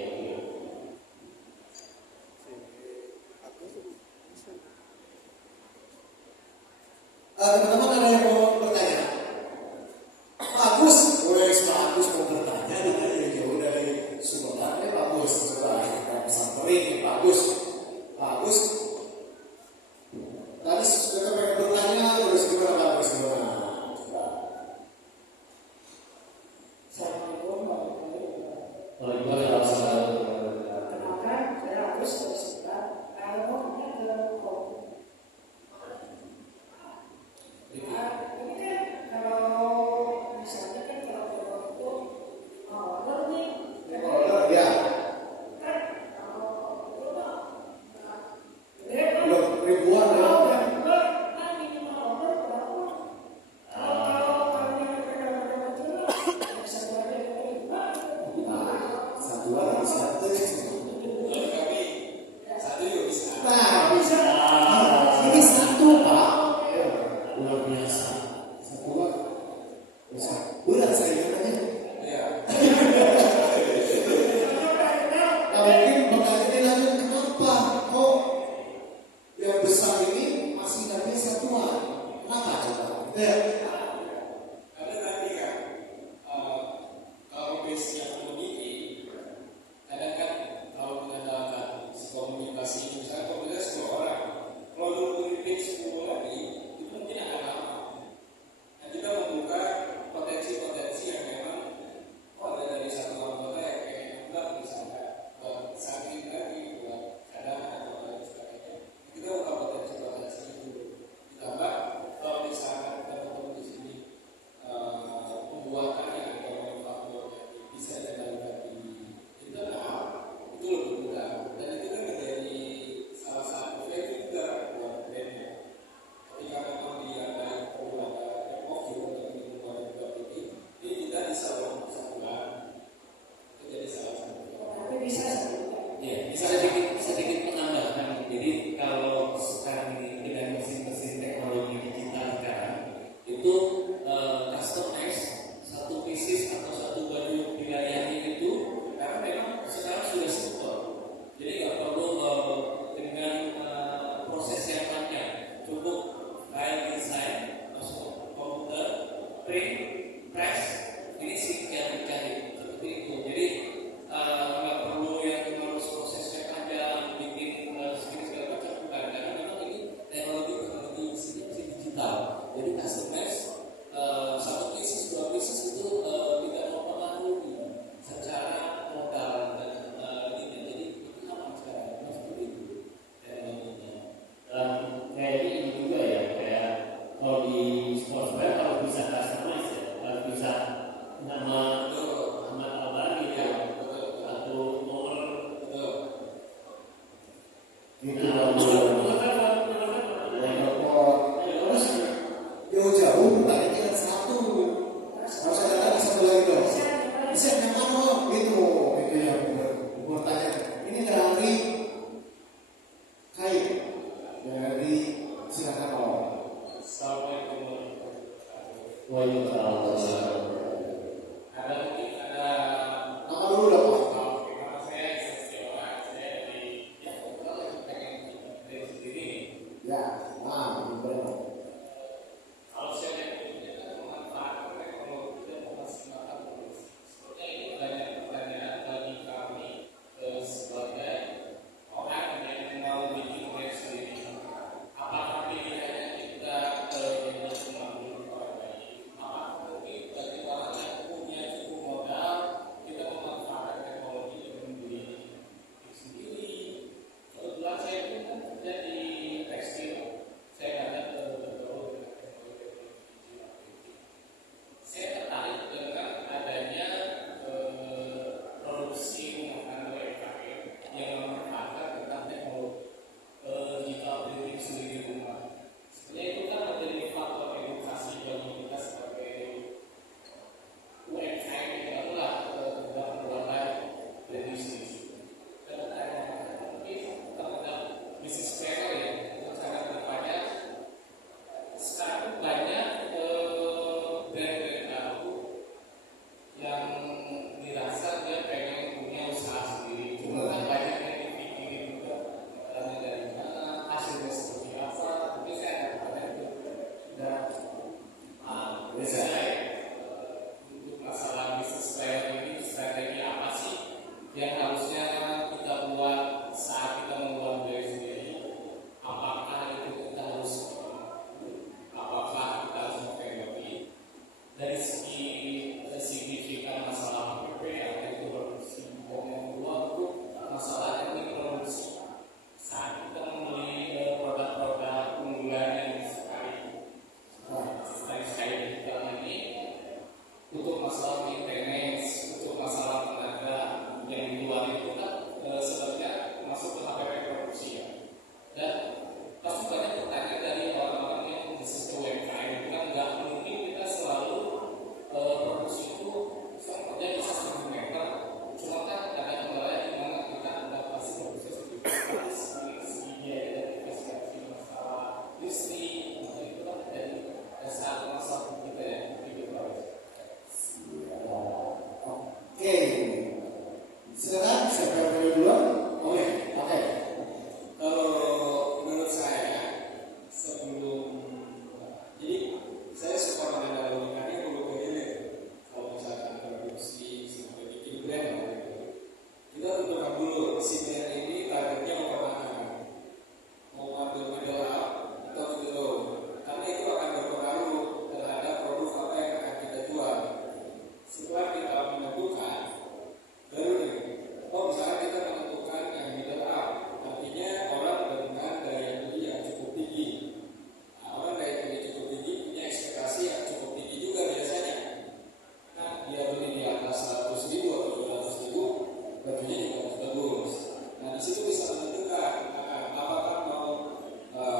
Teman-teman ada yang mau bertanya? Bagus, bagus mau bertanya dari jauh dari Sumedang bagus. Coba kita samperin, bagus. Tadi sudah pengen bertanya, terus gimana bagus gimana? Coba. Assalamualaikum warahmatullahi wabarakatuh. Waalaikumsalam. Kenalkan, saya Agus dari Sekitar. Kalau Berat saya katanya. Ya. Nah, mungkin pertanyaannya lagi, kenapa kok yang besar ini masih nggak bisa Tuhan? Kenapa coba? Ya. Karena tadi kan kalau base yang memiliki, kadang kan kalau mengandalkan komunikasi, misalnya komunikasi 10 orang, kalau lu base 10 lagi, itu mungkin akan lama. Dan kita membuka potensi-potensi yang memang ada dari satu anggota yang kayak enggak misalnya buat sakit lagi, buat cadangan atau lain sebagainya. Kita buka potensi-potensi itu. Ditambah kalau misalkan kita ketemu di sini pembuatannya atau manufakturnya bisa dilakukan di internal, itu lebih mudah. Dan itu kan menjadi salah satu value juga buat brandnya. Ketika memang dia ada perlu ada depok juga untuk membuat ini kita bisa lakukan sebulan. Itu jadi salah satu. Tapi bisa sebutkan. Ya, sedikit penambahan. Jadi kalau sekarang ini dengan mesin-mesin teknologi digital sekarang itu customize satu pieces atau satu baju wilayahnya itu karena memang sekarang sudah simple. Jadi nggak perlu dengan proses yang panjang, cukup file design masuk komputer, print, press, ini sih yang dicari seperti itu. Jadi nggak perlu yang harus prosesnya panjang, bikin segala macam, bukan. Karena memang ini teknologi digital. Jadi customize satu pieces, dua pieces itu tidak mempengaruhi secara modal dan ini. Jadi itu sama sekarang seperti itu teknologinya. Kayak ini juga ya, kayak kalau di sportswear harus bisa customize ya, harus bisa nama Ahmad Al-Bani ya, satu Oke, silakan siapa yang mau duluan? Oke. Kalau menurut saya sebelum jadi saya suka mengendalikannya dulu begini. Kalau misalkan produksi sampai bikin brand kita tentukan dulu si brand ini targetnya mau kemana, mau ambil middle up atau middle low, karena itu akan berpengaruh terhadap produk apa yang akan kita jual. Setelah kita menentukan, baru nih, misalnya kita menentukan yang middle up, artinya orang dengan daya beli yang cukup tinggi. Nah, orang daya beli cukup tinggi punya ekspektasi yang cukup tinggi juga biasanya. Nah, dia beli di atas 100.000 atau 200.000, bajunya juga harus bagus. Nah, di situ bisa menentukan apakah mau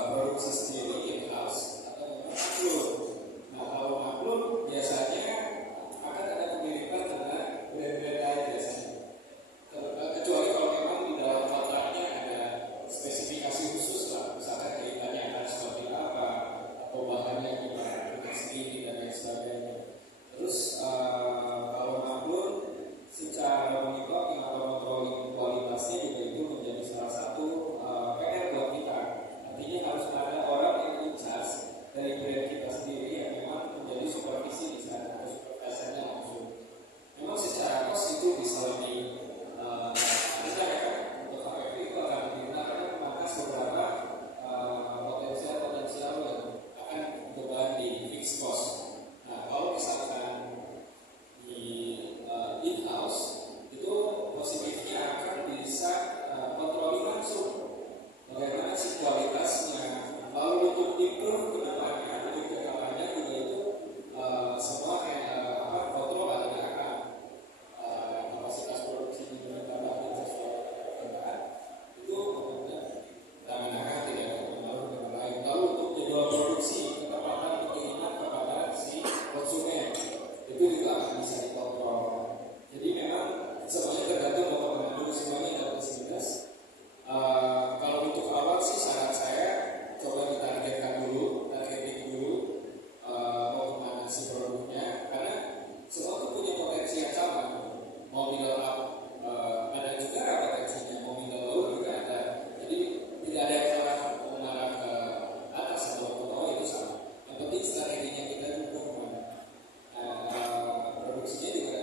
produksi sendiri in-house atau memang maklum. Nah, kalau maklum biasanya akan ada kemiripan dengan brand-brand lain biasanya. Kecuali kalau memang di dalam kontraknya ada spesifikasi khusus lah, misalkan kaitannya akan seperti apa atau bahannya gimana, dengan segini dan lain sebagainya. Terus kalau maklum secara monitoring atau controlling kualitasnya juga itu menjadi salah satu PR buat kita. Artinya harus ada orang yang in charge dari brand kita sendiri yang memang menjadi supervisi di sana atau supervisornya langsung. Memang secara kos itu bisa lebih besar ya, untuk KPP itu akan digunakan memangkas beberapa potensial yang akan beban di fixed cost. Nah, kalau misalkan di in-house itu positifnya akan bisa kontroli langsung bagaimana sih kualitasnya, lalu untuk improve ke depannya, untuk ke depannya juga itu semua kontrol ada di akan kapasitas produksi di tambahin sesuai permintaan itu tangan tidak berpengaruh dengan lain. Lalu untuk jadwal produksi, ketepatan keinginan kepada si konsumen itu juga akan bisa dikontrol. Jadi memang semuanya tergantung bagaimana dulu semuanya ada plus minus. Kalau untuk awal sih saran saya coba ditargetkan dulu, targeting dulu mau kemana si produknya, karena semua itu punya potensi yang sama. Mau middle up ada juga potensinya, mau middle low juga ada. Jadi tidak ada yang salah mengarah ke atas atau ke bawah, itu sama. Yang penting strateginya kita dukung kemana. Produksinya juga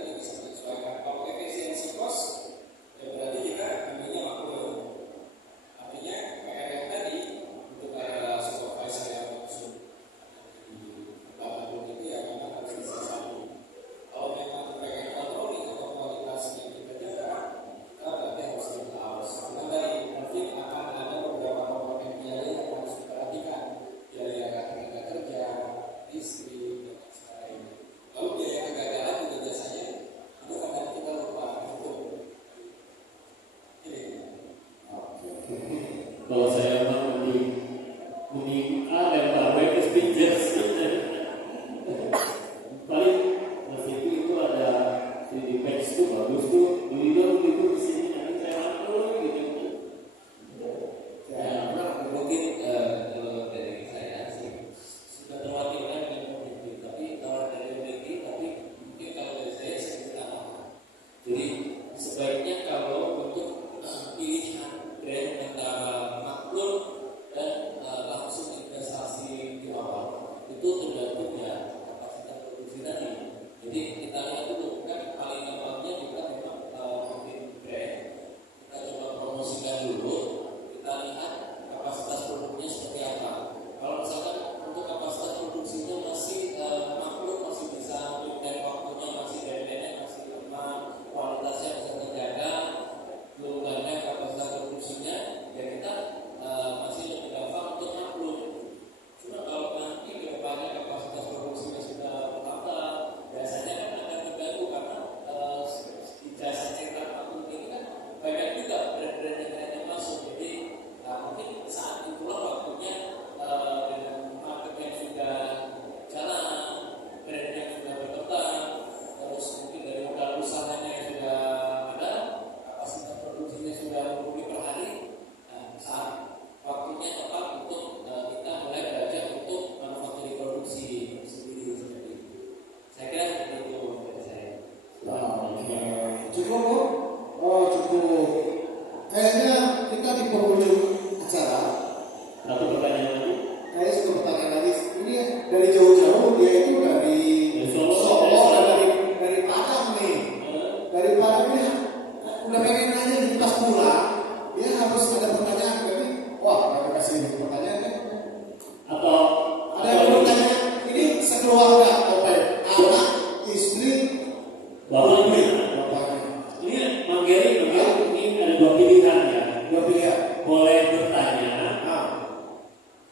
Bapak gimana? Bapaknya. Ini Manggeri ini ada dua pilihan ya. Dua pilihan. Boleh bertanya Nah,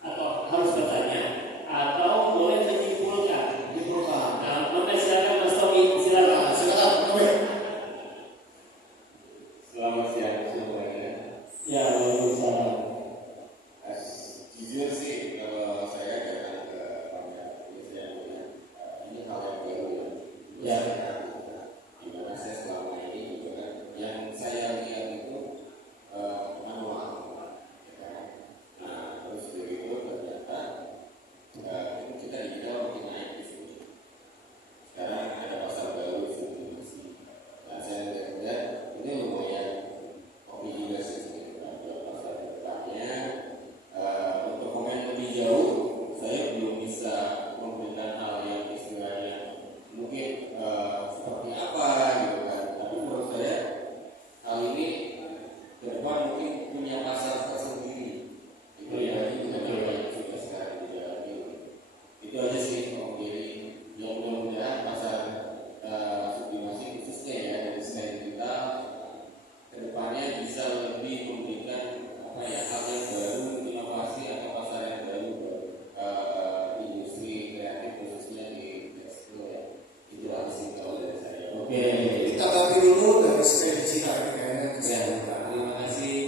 atau harus bertanya atau boleh menyimpulkan. dibuka. Nah, maka silakan Mas Tommy, silakan. Nah, silakan, Tommy. Selamat siang semuanya. Ya, waalaikumsalam. Jujur sih kalau saya jangan ke banyak saya punya ini hal yang baru Ya. di mana saya selama ini juga kan yang saya lihat itu manual, ya kan? Nah terus dari itu ternyata itu kita digital makin naik di sini. Sekarang ada pasar baru di sini. Nah saya lihat ini lumayan kopi juga sih ada pasar depannya. Untuk komen lebih jauh, saya belum bisa memberikan hal yang istilahnya mungkin seperti apa gitu kan. Tapi menurut saya hal ini ke depan mungkin punya pasar tersendiri. Itu ya, itu yang sudah sekarang dijalani. Itu aja sih Om Giri. Yang mudah-mudahan pasar sublimasi khususnya ya dari selain kita kedepannya bisa lebih memberikan apa ya hal yang baru, inovasi atau pasar yang baru industri kreatif khususnya di tekstil ya. Itu aja sih kalau dari saya. Oke. Kita ganti dulu dari segi digital ini kayaknya Ya, keseluruhan. terima kasih.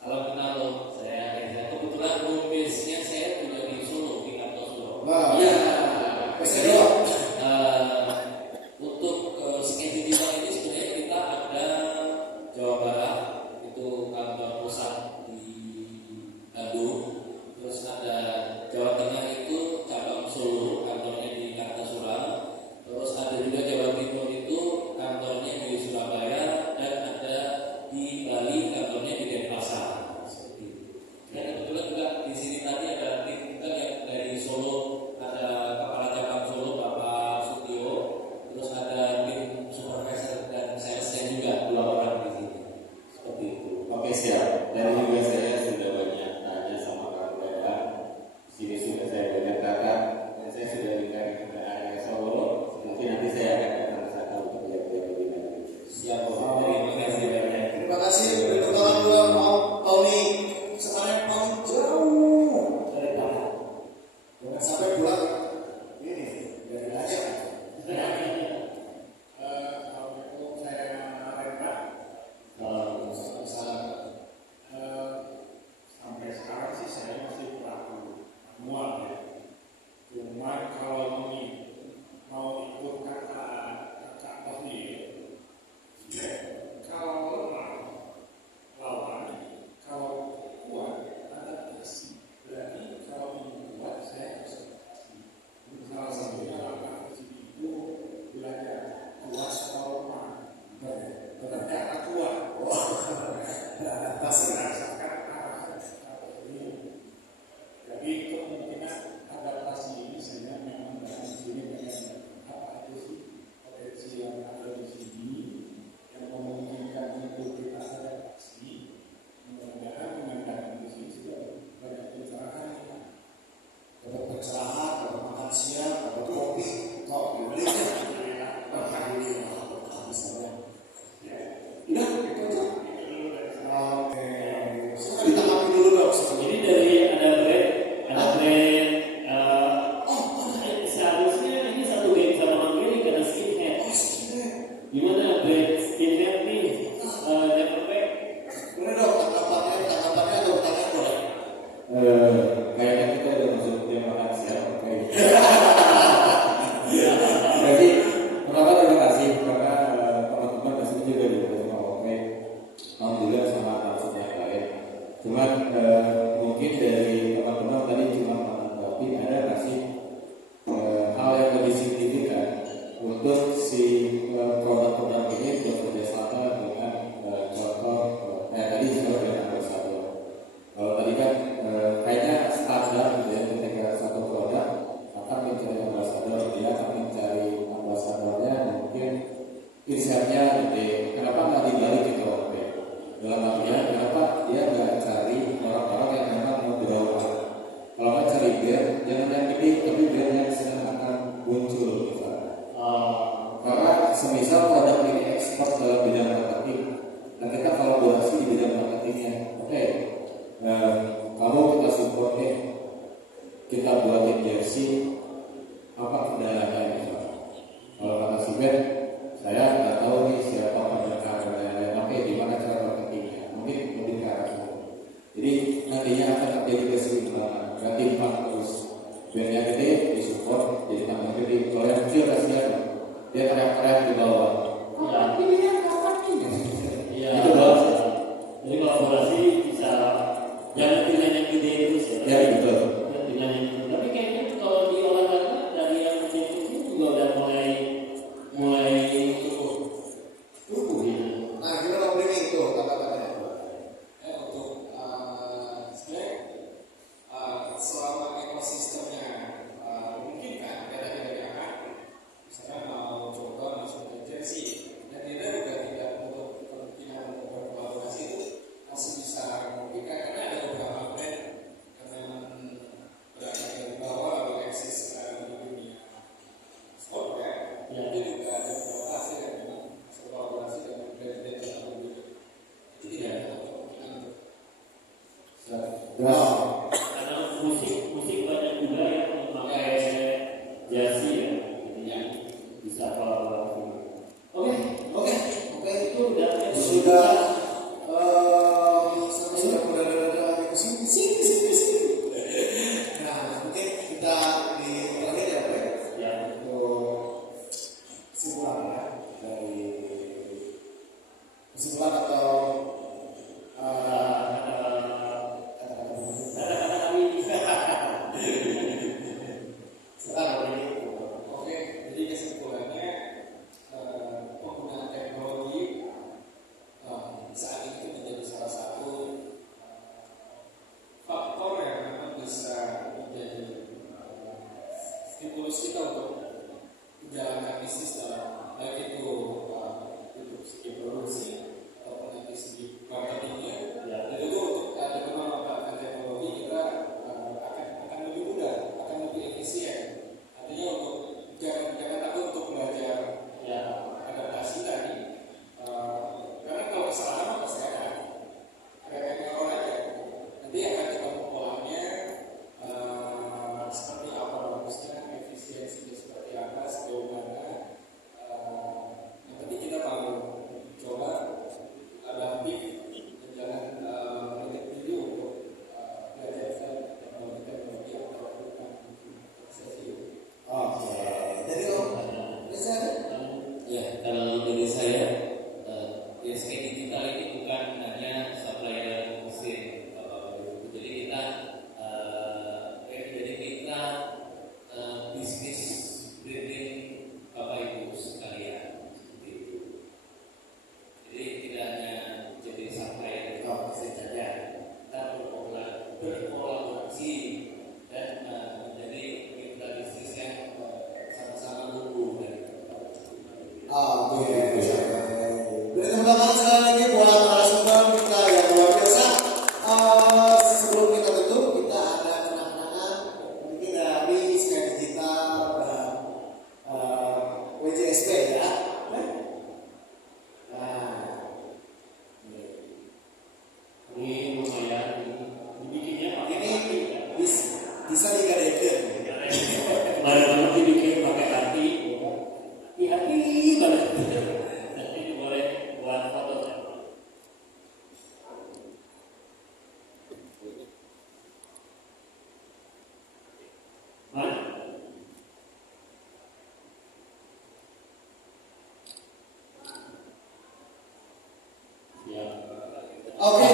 Salam kenal loh. Saya Reza. Kebetulan home base-nya saya tidak di Solo, di Kartosuro. Nah, Iya. Bisa dua. Untuk scan digital ini sebenarnya kita ada Jawa Barat itu kantor pusat di Bandung, terus ada Jawa Tengah itu cabang Solo kantornya di Kartasura, terus ada juga Jawa Timur itu kantornya di Surabaya dan ada di Bali kantornya di Denpasar. Seperti itu. Dan kebetulan juga di sini tadi ada tim kita yang dari Solo, ada kepala cabang Solo Bapak Sutio, terus ada tim supervisor dan salesnya juga 2 orang di sini. Seperti itu. Oke siap. Dan juga saya sudah banyak tanya sama Kang Bella. Di sini sudah saya banyak kata dan saya sudah dengar ke area Solo. Mungkin nanti saya akan datang ke sana untuk lihat-lihat lebih lanjut. Siap. Terima kasih banyak. Terima kasih. Beri tangan dua mau Tony. Sekarang paling jauh dari tangan. Jangan sampai pulang. Ini dari aja. Assalamualaikum, saya Renda. Sampai sekarang sih saya masih pelaku manual ya. Cuma kalau mau ikut kakak Tony, kalau lawan, kalau kuat adaptasi. Berarti kalau kuat saya harus adaptasi. Salah satunya adaptasi itu belajar kuat normal. Ternyata kuat. Berdasarkan arahan ini. Jadi kemungkinan adaptasi ini saya memang dalam sini dengan apa itu sih potensi yang ada di sini yang memungkinkan untuk kita adaptasi. Mudah-mudahan dengan datang di sini juga banyak pencerahan. Dapat pencerahan, dapat makan siang, dapat kopi, kok beli misalnya. Udah, itu aja. Oke. Silakan ditanggapi dulu dong. Ini dari ada brand seharusnya ini satu game sama Manggeri karena skinhead. Gimana brand skinhead nih? Never back. Boleh dong, tanggapannya atau pertanyaan boleh. Kayaknya kita udah masuk jam makan siang. Oke. Jadi pertama terima kasih karena teman-teman di sini juga sama Oke. Alhamdulillah sama narasumber yang lain. Cuman mungkin dari teman-teman tadi cuma menanggapi ada nggak sih hal yang lebih signifikan untuk si produk-produk ini bekerja sama dengan contoh tadi misalnya dengan ambasador. Kalau tadi kan kayaknya standar gitu ya ketika satu produk akan mencari ambasador, dia akan mencari ambasadornya mungkin insightnya gitu. Kenapa nggak dibalik gitu? Dalam artian kenapa dia nggak cari orang-orang yang memang mau berawal. Kalau nggak cari brand, jangan yang gede, tapi brand yang sedang akan muncul misalnya. Karena semisal produk ini ekspor dalam bidang marketing, dan kita kolaborasi di bidang marketingnya. Oke, kalau kita support kita buatin jersey, apa kendalanya misalnya? Kalau kata si Ben, saya nggak tahu nih siapa pendengar dan lain-lain. Oke, gimana cara marketingnya? Mungkin lebih ke arah itu. Jadi nantinya akan terjadi keseimbangan, nggak timpang terus. Bandnya gede, disupport, jadi tambah gede. Kalau yang kecil kasihan, dia teriak-teriak di bawah. Kapan pilihnya, kapan ini? Iya. Itu doang. Jadi kolaborasi bisa jangan pilihan yang gede terus ya. Ya betul. Pilihan yang gede. Tapi kayaknya kalau di olahraga dari yang kecil kecil juga udah mulai tumbuh gitu. Nah, gimana Om Riki itu kata-katanya? Untuk selama ekosistemnya memungkinkan kita diadakan, misalnya mau coba masuk ke jersey, dan kita juga tidak untuk kemungkinan untuk berkolaborasi itu masih bisa memungkinkan karena ada beberapa brand yang memang berada di bawah atau eksis di dunia sport ya. Itu juga ada beberapa hasil yang memang berkolaborasi dengan brand-brand yang berbeda. Jadi tidak ada kemungkinan untuk Karena musik banyak juga yang memakai jersey ya, jadinya bisa kolaborasi. Oke, itu udah Sudah sudah berada di sini. Nah, mungkin kita di terakhir ya, Pak. ya. Untuk kesimpulan ya, dari kesimpulan atau Oke, jadi kesimpulannya penggunaan teknologi saat ini menjadi salah satu faktor yang memang bisa menjadi stimulus kita untuk menjalankan bisnis dalam baik itu segi produksi ataupun nanti segi marketingnya. Dan itu untuk dengan memanfaatkan teknologi kita akan lebih mudah, akan lebih efisien. Artinya untuk jangan takut untuk belajar adaptasi tadi, karena kalau kesalahan pasti ada error aja. Nanti akan ketemu polanya seperti apa bagusnya, efisiensinya seperti apa, sejauh mana. Yang penting kita mau coba adaptif dan jangan menutup diri untuk belajar teknologi yang terlakukan sesi. Oke. Jadi Om Reza, Ya, kalau dari saya, ISK digital ini bukan hanya supplier mesin, jadi kita bisnis branding Bapak Ibu sekalian, seperti itu. Jadi tidak hanya jadi supplier saja, kita berkolaborasi dan menjadi mitra bisnis yang sama-sama tumbuh. oke. Beri tepuk tangan sekali lagi buat narasumber kita yang luar biasa. Sebelum kita tutup, kita ada kenang-kenangan mungkin dari Sky Digital dan WJSP ya. Nah, Ini lumayan dibikinnya pakai ini bisa digadekan. kemarin dibikin pakai hati banget. Ini boleh buat foto ya. Mana? Ya. Oke,